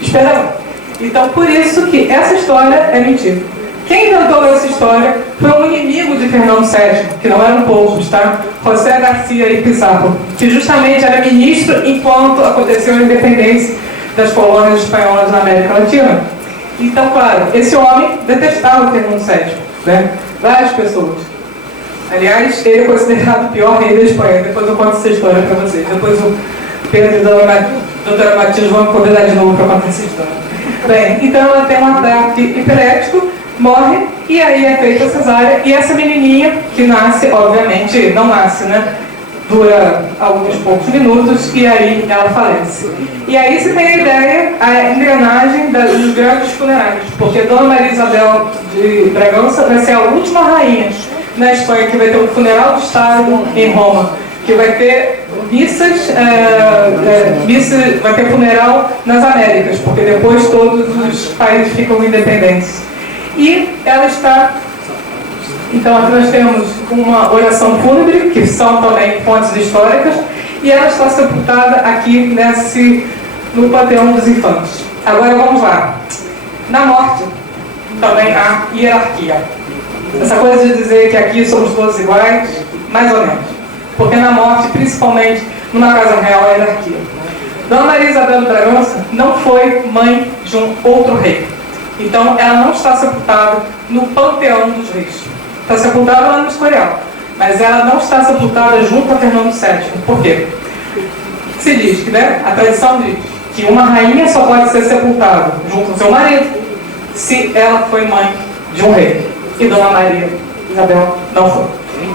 esperando. Então, por isso que essa história é mentira. Quem inventou essa história foi um inimigo de Fernando VII, que não eram poucos, tá? José Garcia y Pizarro, que justamente era ministro enquanto aconteceu a independência das colônias espanholas na América Latina. Então, claro, esse homem detestava Fernando VII, né? Várias pessoas. Aliás, ele é considerado o pior rei da Espanha. Depois eu conto essa história para vocês. Depois o Pedro e a doutora Matilde vão me convidar de novo para contar essa história. Bem, então ela tem um ataque epilético, morre, e aí é feita a cesárea, e essa menininha, que nasce, obviamente, não nasce, né? Dura alguns poucos minutos, e aí ela falece. E aí se tem a ideia, a engrenagem dos grandes funerais, porque Dona Maria Isabel de Bragança vai ser a última rainha na Espanha que vai ter um funeral de Estado em Roma, que vai ter missas, vai ter funeral nas Américas, porque depois todos os países ficam independentes. E ela está... Então, aqui nós temos uma oração fúnebre, que são também fontes históricas, e ela está sepultada aqui no Panteão dos Infantes. Agora vamos lá. Na morte, também há hierarquia. Essa coisa de dizer que aqui somos todos iguais, mais ou menos. Porque na morte, principalmente numa casa real, há hierarquia. Dona Maria Isabel de Bragança não foi mãe de um outro rei. Então, ela não está sepultada no Panteão dos Reis. Está sepultada lá no Escorial. Mas ela não está sepultada junto a Fernando VII. Por quê? Se diz que, a tradição diz que uma rainha só pode ser sepultada junto ao seu marido se ela foi mãe de um rei. E Dona Maria Isabel não foi.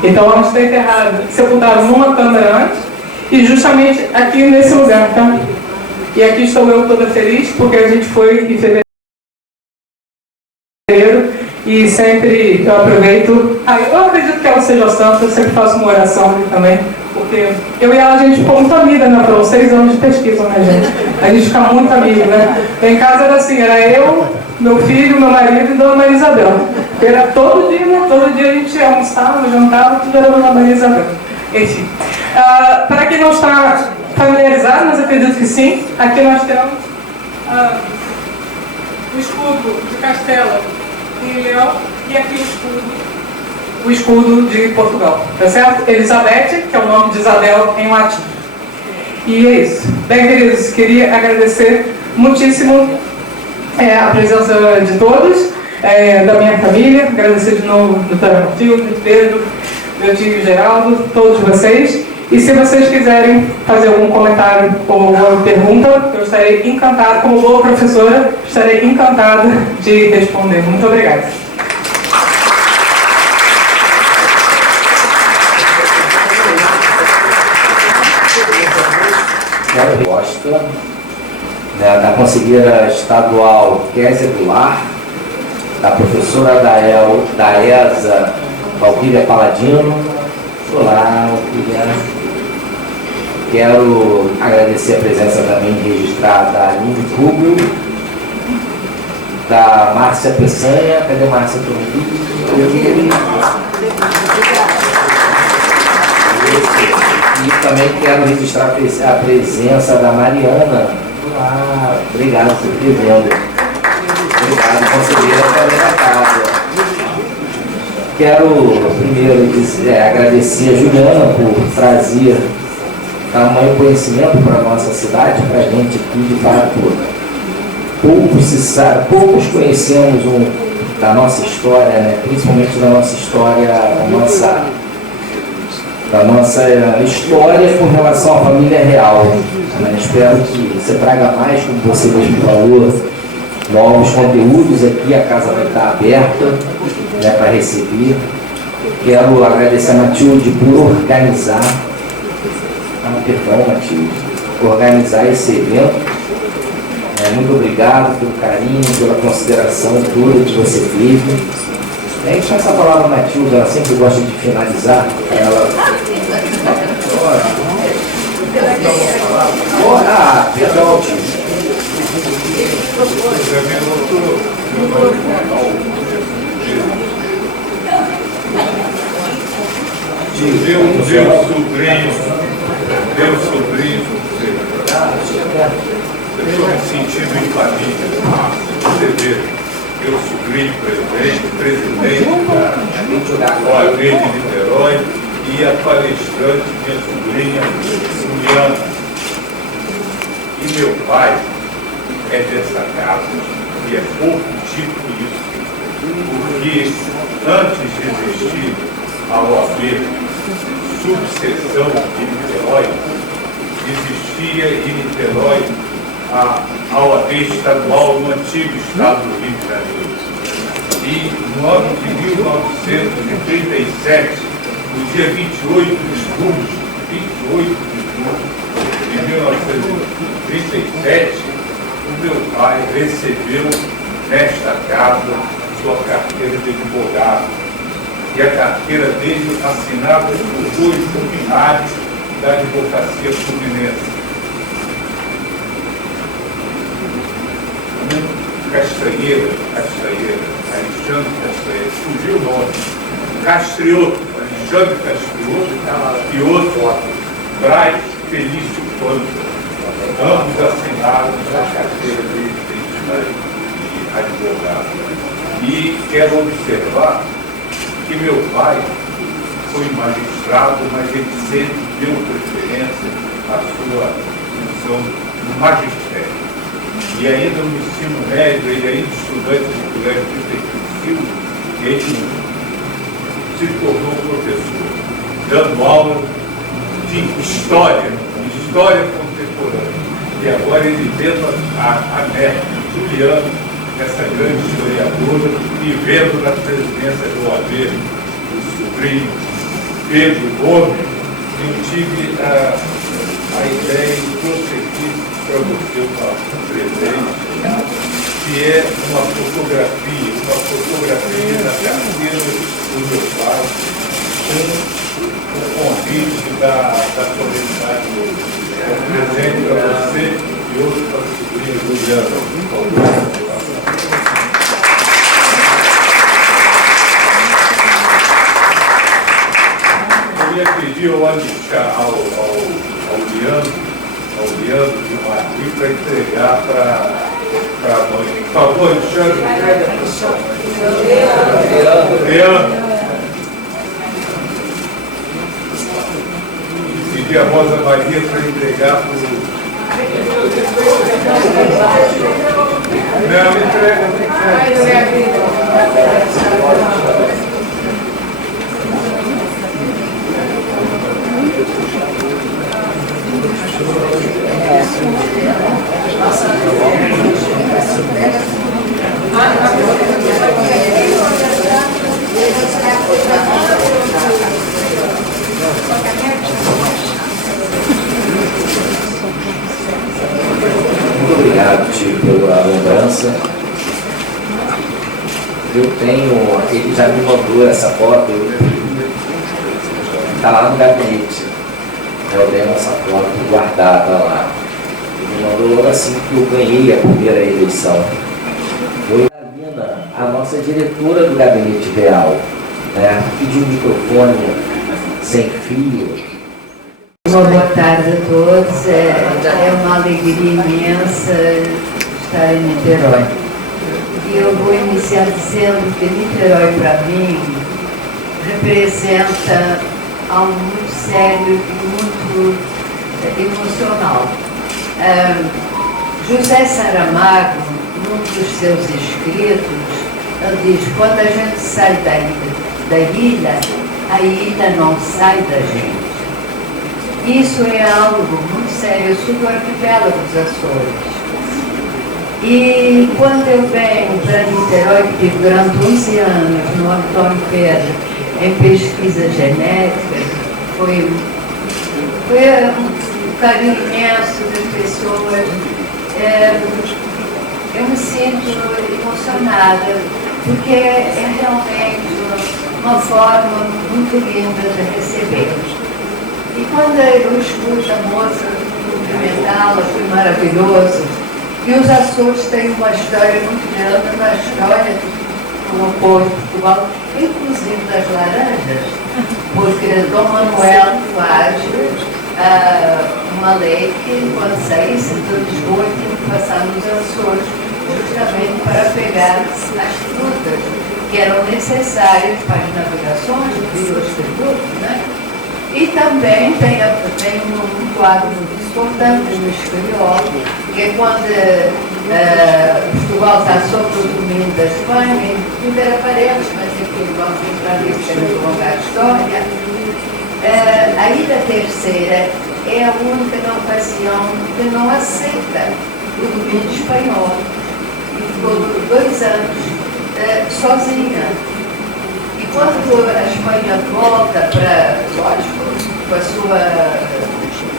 Então ela está enterrada, sepultada numa câmara antes e justamente aqui nesse lugar, tá? E aqui estou eu toda feliz porque a gente foi em fevereiro e sempre eu aproveito. Eu acredito que ela seja santa, eu sempre faço uma oração ali também. Porque eu e ela, a gente ficou muito amiga, né? Foram 6 anos de pesquisa, né, gente? A gente fica muito amigo, né? Em casa era assim, era eu, meu filho, meu marido e Dona Maria Isabel. Era todo dia, né? Todo dia a gente almoçava, jantava, tudo era Dona Maria Isabel. Enfim. Para quem não está familiarizado, mas acredito que sim, aqui nós temos o escudo de Castela em Leão e aqui o escudo de Portugal, tá certo? Elizabeth, que é o nome de Isabel em latim. E é isso. Bem, queridos, queria agradecer muitíssimo a presença de todos, da minha família, agradecer de novo doutora Matilde, Pedro, meu tio Geraldo, todos vocês. E se vocês quiserem fazer algum comentário ou alguma pergunta, eu estarei encantada, como boa professora, estarei encantada de responder. Muito obrigada. Resposta da conselheira estadual Kézia Goulart, da professora Daesa Valquíria Paladino. Olá, Valquíria. Quero agradecer a presença também registrada da Aline Rubio, da Márcia Peçanha. Cadê a Márcia? E também quero registrar a presença da Mariana. Obrigado por ter vindo. Obrigado, conselheira também da casa. Quero primeiro agradecer a Juliana por trazer tamanho conhecimento para a nossa cidade, para a gente aqui, de fato, poucos conhecemos da nossa história, né? Principalmente da nossa história, da nossa história com relação à família real. Espero que você traga mais, como você mesmo falou, novos conteúdos aqui. A casa vai estar aberta, né, para receber. Quero agradecer a Matilde por organizar, Matilde, por organizar esse evento. Muito obrigado pelo carinho, pela consideração toda que você teve. A gente essa palavra Matilde, ela sempre gosta de finalizar. Perdão, tio. Meu sobrinho, eu estou me sentindo em família. Você vê, meu sobrinho presidente da OAB de Niterói e a palestrante, minha sobrinha Juliana. E meu pai é dessa casa, e é pouco tipo isso, porque antes de existir a OAB, subseção de Niterói, existia em Niterói a OAB estadual no antigo estado do Rio de Janeiro. E no ano de 1937, no dia 28 de julho de 1937, o meu pai recebeu nesta casa sua carteira de advogado. E a carteira dele assinada por 2 luminares da advocacia fluminense. Castanheira, Alexandre Castanheira, fugiu o nome, Castrioto, Alexandre Castrioto e outro, Braz Felício Pântano. Ambos assinaram a carteira de identidade de advogado. E quero observar que meu pai foi magistrado, mas ele sempre deu preferência à sua função no magistério. E ainda no ensino médio, ele ainda estudante do Colégio de Silva, ele se tornou professor, dando aula de história contemporânea. E agora ele vendo a neta, Juliana, essa grande historiadora, e vendo na presidência do OAB o sobrinho Pedro Gomes, eu tive a ideia de trouxe aqui para você uma presente, que é uma fotografia da carteira do meu pai, com o convite da solenidade do presente para você e outro para o sobrinho Juliano. Eu ia pedir ao Leandro de Martim para entregar para a mãe. Por favor, Alexandre. Leandro. Pedir a Rosa Maria para entregar para o... Não, entrega. Muito obrigado, tio, pela lembrança. Eu tenho, ele já me mandou essa foto, está lá no gabinete. Eu tenho essa foto guardada lá. Ele me mandou logo assim que eu ganhei a primeira eleição. Foi a Lina, a nossa diretora do gabinete real, né? Pediu um microfone sem fio. Boa tarde a todos. É uma alegria imensa estar em Niterói. E eu vou iniciar dizendo que Niterói, para mim, representa algo muito sério e muito emocional. José Saramago, num dos seus escritos, ele diz: quando a gente sai da ilha, a ilha não sai da gente. Isso é algo muito sério. Eu sou do arquipélago dos Açores. E quando eu venho para Niterói, que tive durante 11 anos no Antônio Pedro em pesquisa genética, foi um carinho imenso das pessoas. Eu me sinto emocionada, porque é realmente uma forma muito linda de receber. E quando eu escuto a moça cumprimentá-la, foi maravilhoso. E os Açores têm uma história muito grande na história do povo de Portugal, inclusive das laranjas, porque Dom Manuel faz uma lei que, quando saísse de Lisboa, tinha que passar nos Açores, justamente para pegar as frutas que eram necessárias para as navegações, os tributos, né? E também tem um quadro muito importante no Espanhol, que é quando Portugal está sob o domínio da Espanha, tudo era parente, mas enfim, vamos entrar nisso, que é muito longa a história. A Ilha Terceira é a única ocasião que não aceita o domínio espanhol. E ficou 2 anos sozinha. E quando a Espanha volta para, lógico,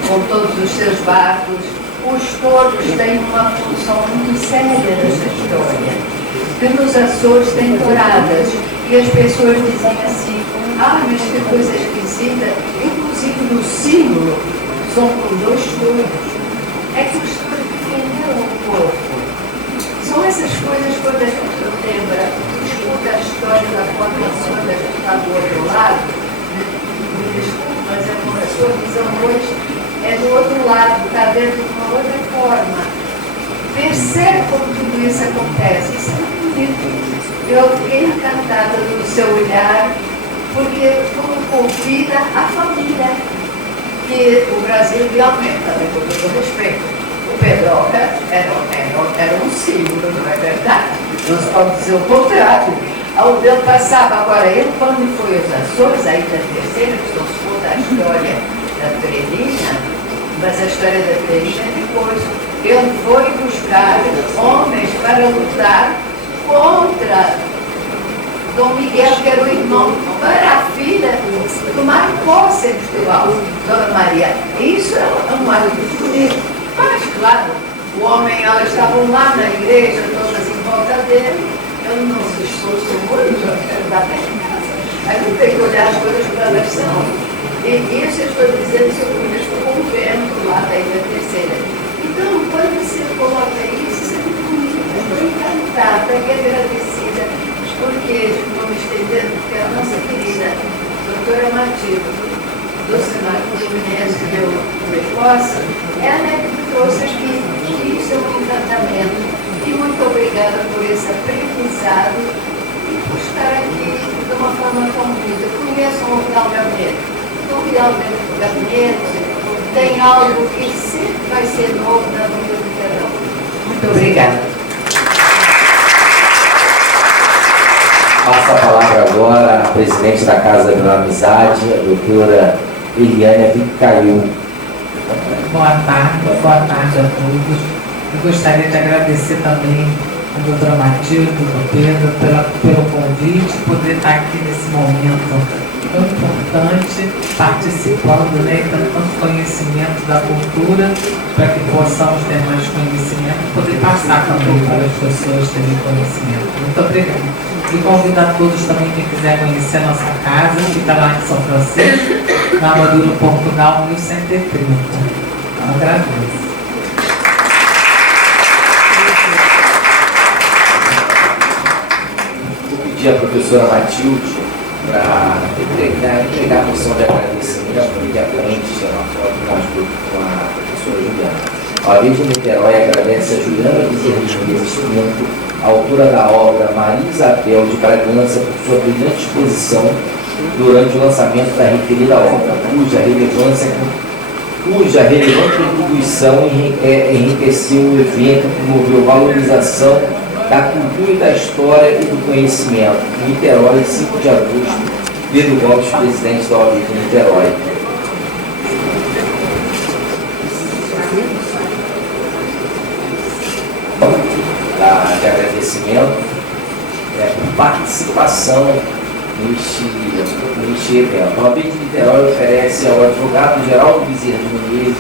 com todos os seus barcos, os touros têm uma função muito séria nessa história. Que nos Açores tem touradas. E as pessoas diziam assim: mas que coisa esquisita, inclusive no símbolo são com 2 touros. É que os touros defenderam o povo. São essas coisas quando a gente lembra, escuta a está do outro lado, me desculpe, mas a sua visão hoje é do outro lado, está dentro de uma outra forma. Percebe como tudo isso acontece. Isso é muito bonito. Eu fiquei encantada do seu olhar, porque como convida a família, que o Brasil realmente, com todo respeito, o Pedroca era um símbolo, não é verdade? Não se pode dizer o contrário. Onde eu passava, agora ele, quando foi aos Açores, aí da terceira, que só se conta a história da Peregrina, mas a história da Peregrina é depois. Ele foi buscar homens para lutar contra Dom Miguel, que era o irmão, para a filha tomar posse em Portugal, Dona Maria. Isso é um ato muito bonito. Mas, claro, o homem, elas estavam lá na igreja, todas em volta dele, ele não se esforçou muito, ainda bem. Aí não tem que olhar as coisas para elas são. E isso eu estou dizendo se eu conheço o convento lá da Ilha Terceira. Então, quando você coloca isso é muito bonito. Estou encantada e agradecida, porque, vamos estendendo, porque a nossa querida doutora Matilde, do Senado Fluminense, deu precoce, ela é que trouxe aqui, e isso é um encantamento. E muito obrigada por esse aprendizado e por estar aqui de uma forma tão bonita. Conheçam o Real Gabinete. O Real Gabinete tem algo que sempre vai ser novo na vida de cada um. Muito obrigada. Passa a palavra agora à presidente da Casa da Amizade, a doutora Eliane Vicariu. Boa tarde a todos. Eu gostaria de agradecer também a doutora Matilde, ao Pedro, pelo convite, poder estar aqui nesse momento tão importante, participando, né, dando tanto conhecimento da cultura, para que possamos ter mais conhecimento, poder passar também para as pessoas terem conhecimento. Muito obrigada. E convido a todos também, quem quiser conhecer a nossa casa, fica lá em São Francisco, na Maduro, Portugal, 1130. Eu agradeço. A professora Matilde para entregar a moção de agradecimento e à frente tirar uma foto com a professora Juliana. A OAB de Niterói agradece a Juliana Bezerra Instrumento, autora da obra Maria Isabel de Bragança, por sua brilhante exposição durante o lançamento da referida obra, cuja relevante contribuição enriqueceu o evento, promoveu valorização da cultura e da história e do conhecimento. Niterói, 5 de agosto, Pedro Gomes, presidente da OAB de Niterói. De agradecimento por participação neste evento. A OAB de Niterói oferece ao advogado Geraldo Bezerra de Menezes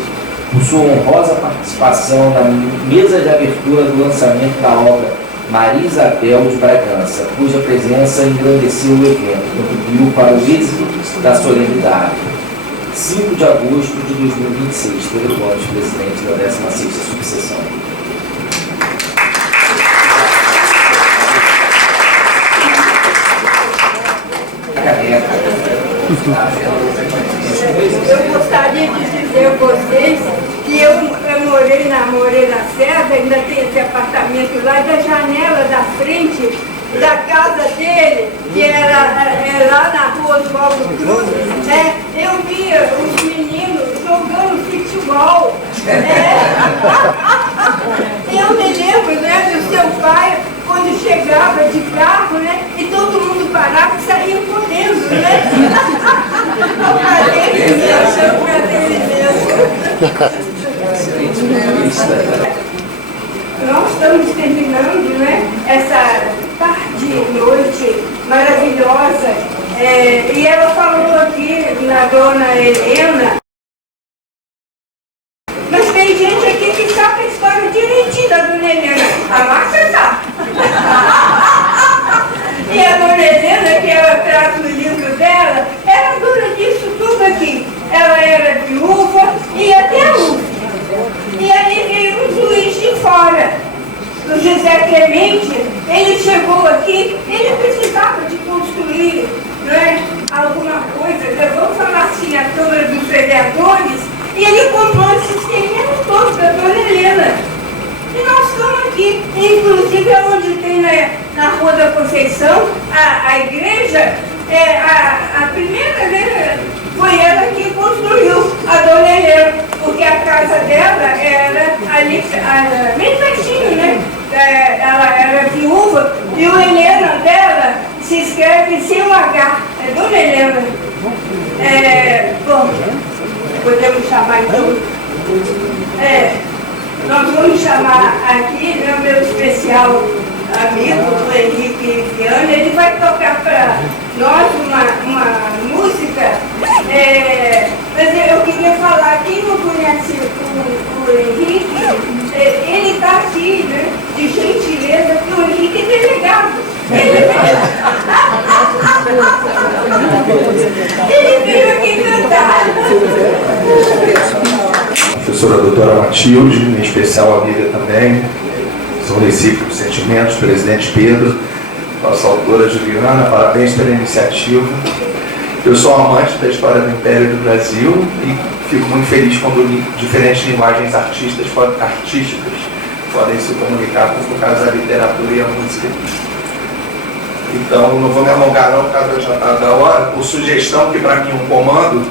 por sua honrosa participação na mesa de abertura do lançamento da obra Maria Isabel de Bragança, cuja presença engrandeceu o evento, contribuiu para o êxito da solenidade. 5 de agosto de 2026, Pedro Gomes, presidente da 16ª subseção. Eu gostaria de dizer a vocês que eu morei na Moreira Serra, ainda tem esse apartamento lá, da janela da frente da casa dele, que era lá na rua Oswaldo Cruz, eu via os meninos jogando futebol. Eu me lembro, do seu pai, quando chegava de carro, e todo mundo parava e saía correndo, Nós estamos terminando, essa tarde e noite maravilhosa. E ela falou aqui na dona Helena, mas tem gente aqui que sabe a história direitinho da dona Helena. A Márcia sabe. E a dona Helena, que ela traz no livro dela, era dona disso tudo aqui. Ela era viúva e até hoje. E aí veio um juiz de fora, o José Clemente. Ele chegou aqui, ele precisava de construir casa dela era ali, bem pertinho, né? Ela era viúva e o Helena dela se escreve sem o H, é Dona Helena. Bom, podemos chamar então. Nós vamos chamar aqui, né, o meu especial amigo, o Henrique Viana, ele vai tocar para nós uma música, mas eu queria falar, quem não conhece o Henrique, ele está aqui, né, de gentileza, porque o Henrique é delegado. Ele veio aqui cantar. Professora doutora Matilde, minha especial amiga também, são recíprocos sentimentos, presidente Pedro, nossa autora Juliana, parabéns pela iniciativa. Eu sou amante da história do Império do Brasil e fico muito feliz quando diferentes linguagens artísticas podem se comunicar, como no caso da literatura e a música. Então, não vou me alongar não, por causa da hora, por sugestão que para quem um comando,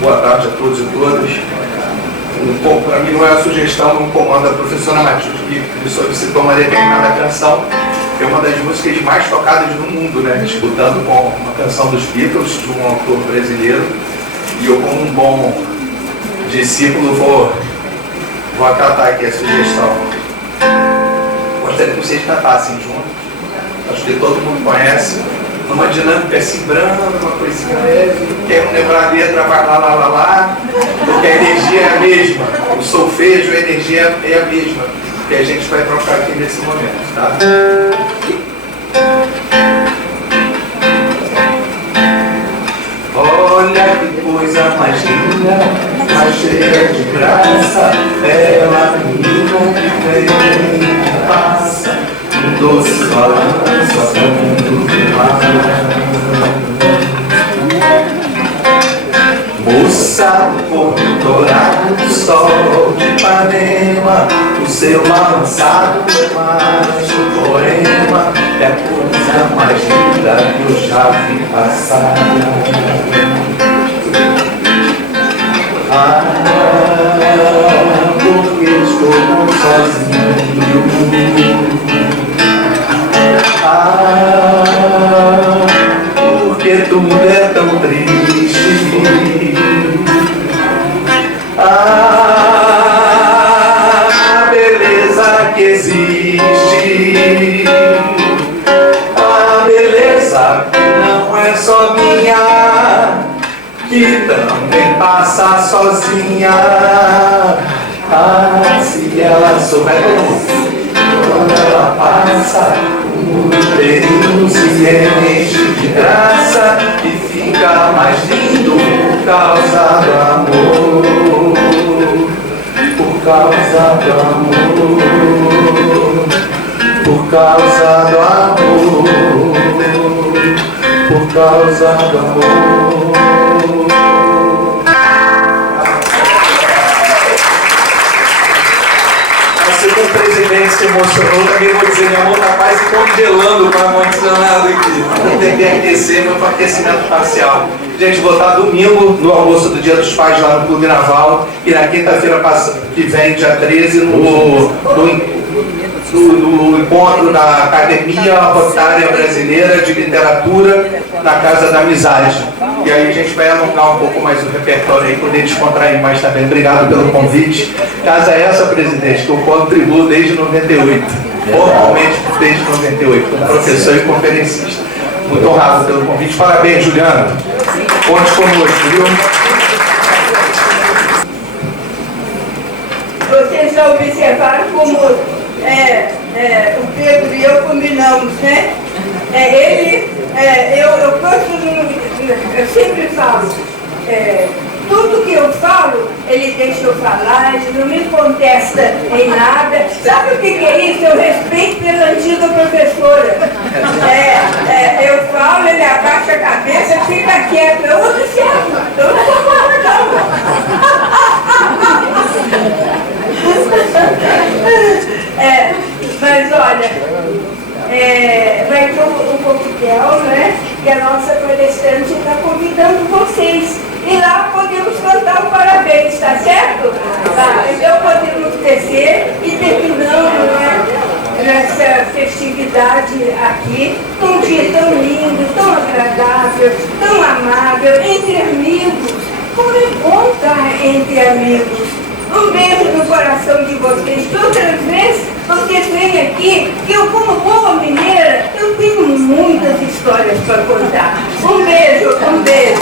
boa tarde a todos e todas. Para mim não é a sugestão, um comando da professora Matilde, que me solicitou uma determinada canção, que é uma das músicas mais tocadas no mundo, né? Disputando com uma canção dos Beatles, de um autor brasileiro, e eu, como um bom discípulo, vou acatar aqui a sugestão. Gostaria que vocês cantassem juntos, acho que todo mundo conhece, numa dinâmica assim, branda, uma coisinha leve, quer não lembrar a letra, vai lá, porque a energia é a mesma, o solfejo, a energia é a mesma, que a gente vai trocar aqui nesse momento, tá? Olha que coisa mais linda, mais cheia de graça, ela menina que vem e passa, um doce balanço a fundo do mar. Moça do corpo dourado do sol de Ipanema, o seu balançado é mais um poema, é a coisa mais linda que eu já vi passar. Porque estou sozinho. Porque tudo é tão triste. A beleza que existe, a beleza que não é só minha, que também passa sozinha. Se ela souber quando ela passa, o terreno se enche de graça e fica mais lindo por causa do amor, por causa do amor, por causa do amor, por causa do amor. O presidente se emocionou, também vou dizer, minha mão está quase congelando com o ar-condicionado aqui. Vou ter que aquecer meu aquecimento parcial. Gente, vou estar domingo no almoço do Dia dos Pais lá no Clube Naval e na quinta-feira que vem, dia 13, no encontro da Academia Rotária Brasileira de Literatura na Casa da Amizade. E aí a gente vai alongar um pouco mais o repertório aí, poder descontrair mais também. Obrigado pelo convite. Casa essa, presidente, que eu contribuo desde 98. Formalmente desde 98, como professor e conferencista. Muito honrado pelo convite. Parabéns, Juliana. Conte conosco, viu? Vocês já observaram como o Pedro e eu combinamos, né? Eu sempre falo, tudo que eu falo, ele deixa eu falar, ele não me contesta em nada. Sabe o que é isso? Eu respeito pela antiga professora. Eu falo, ele abaixa a cabeça, fica quieto. Eu observo, eu não vou falar não. Mas olha, vai ter um coquetel, né? Que a nossa palestrante está convidando vocês. E lá podemos cantar o parabéns, tá certo? Tá, então podemos descer e terminamos, né, nessa festividade aqui, um dia tão lindo, tão agradável, tão amável, entre amigos. Como é bom estar entre amigos. Um beijo no coração de vocês. Outras vezes vocês vêm aqui, que eu, como boa mineira, eu tenho muitas histórias para contar. Um beijo, um beijo.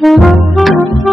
Música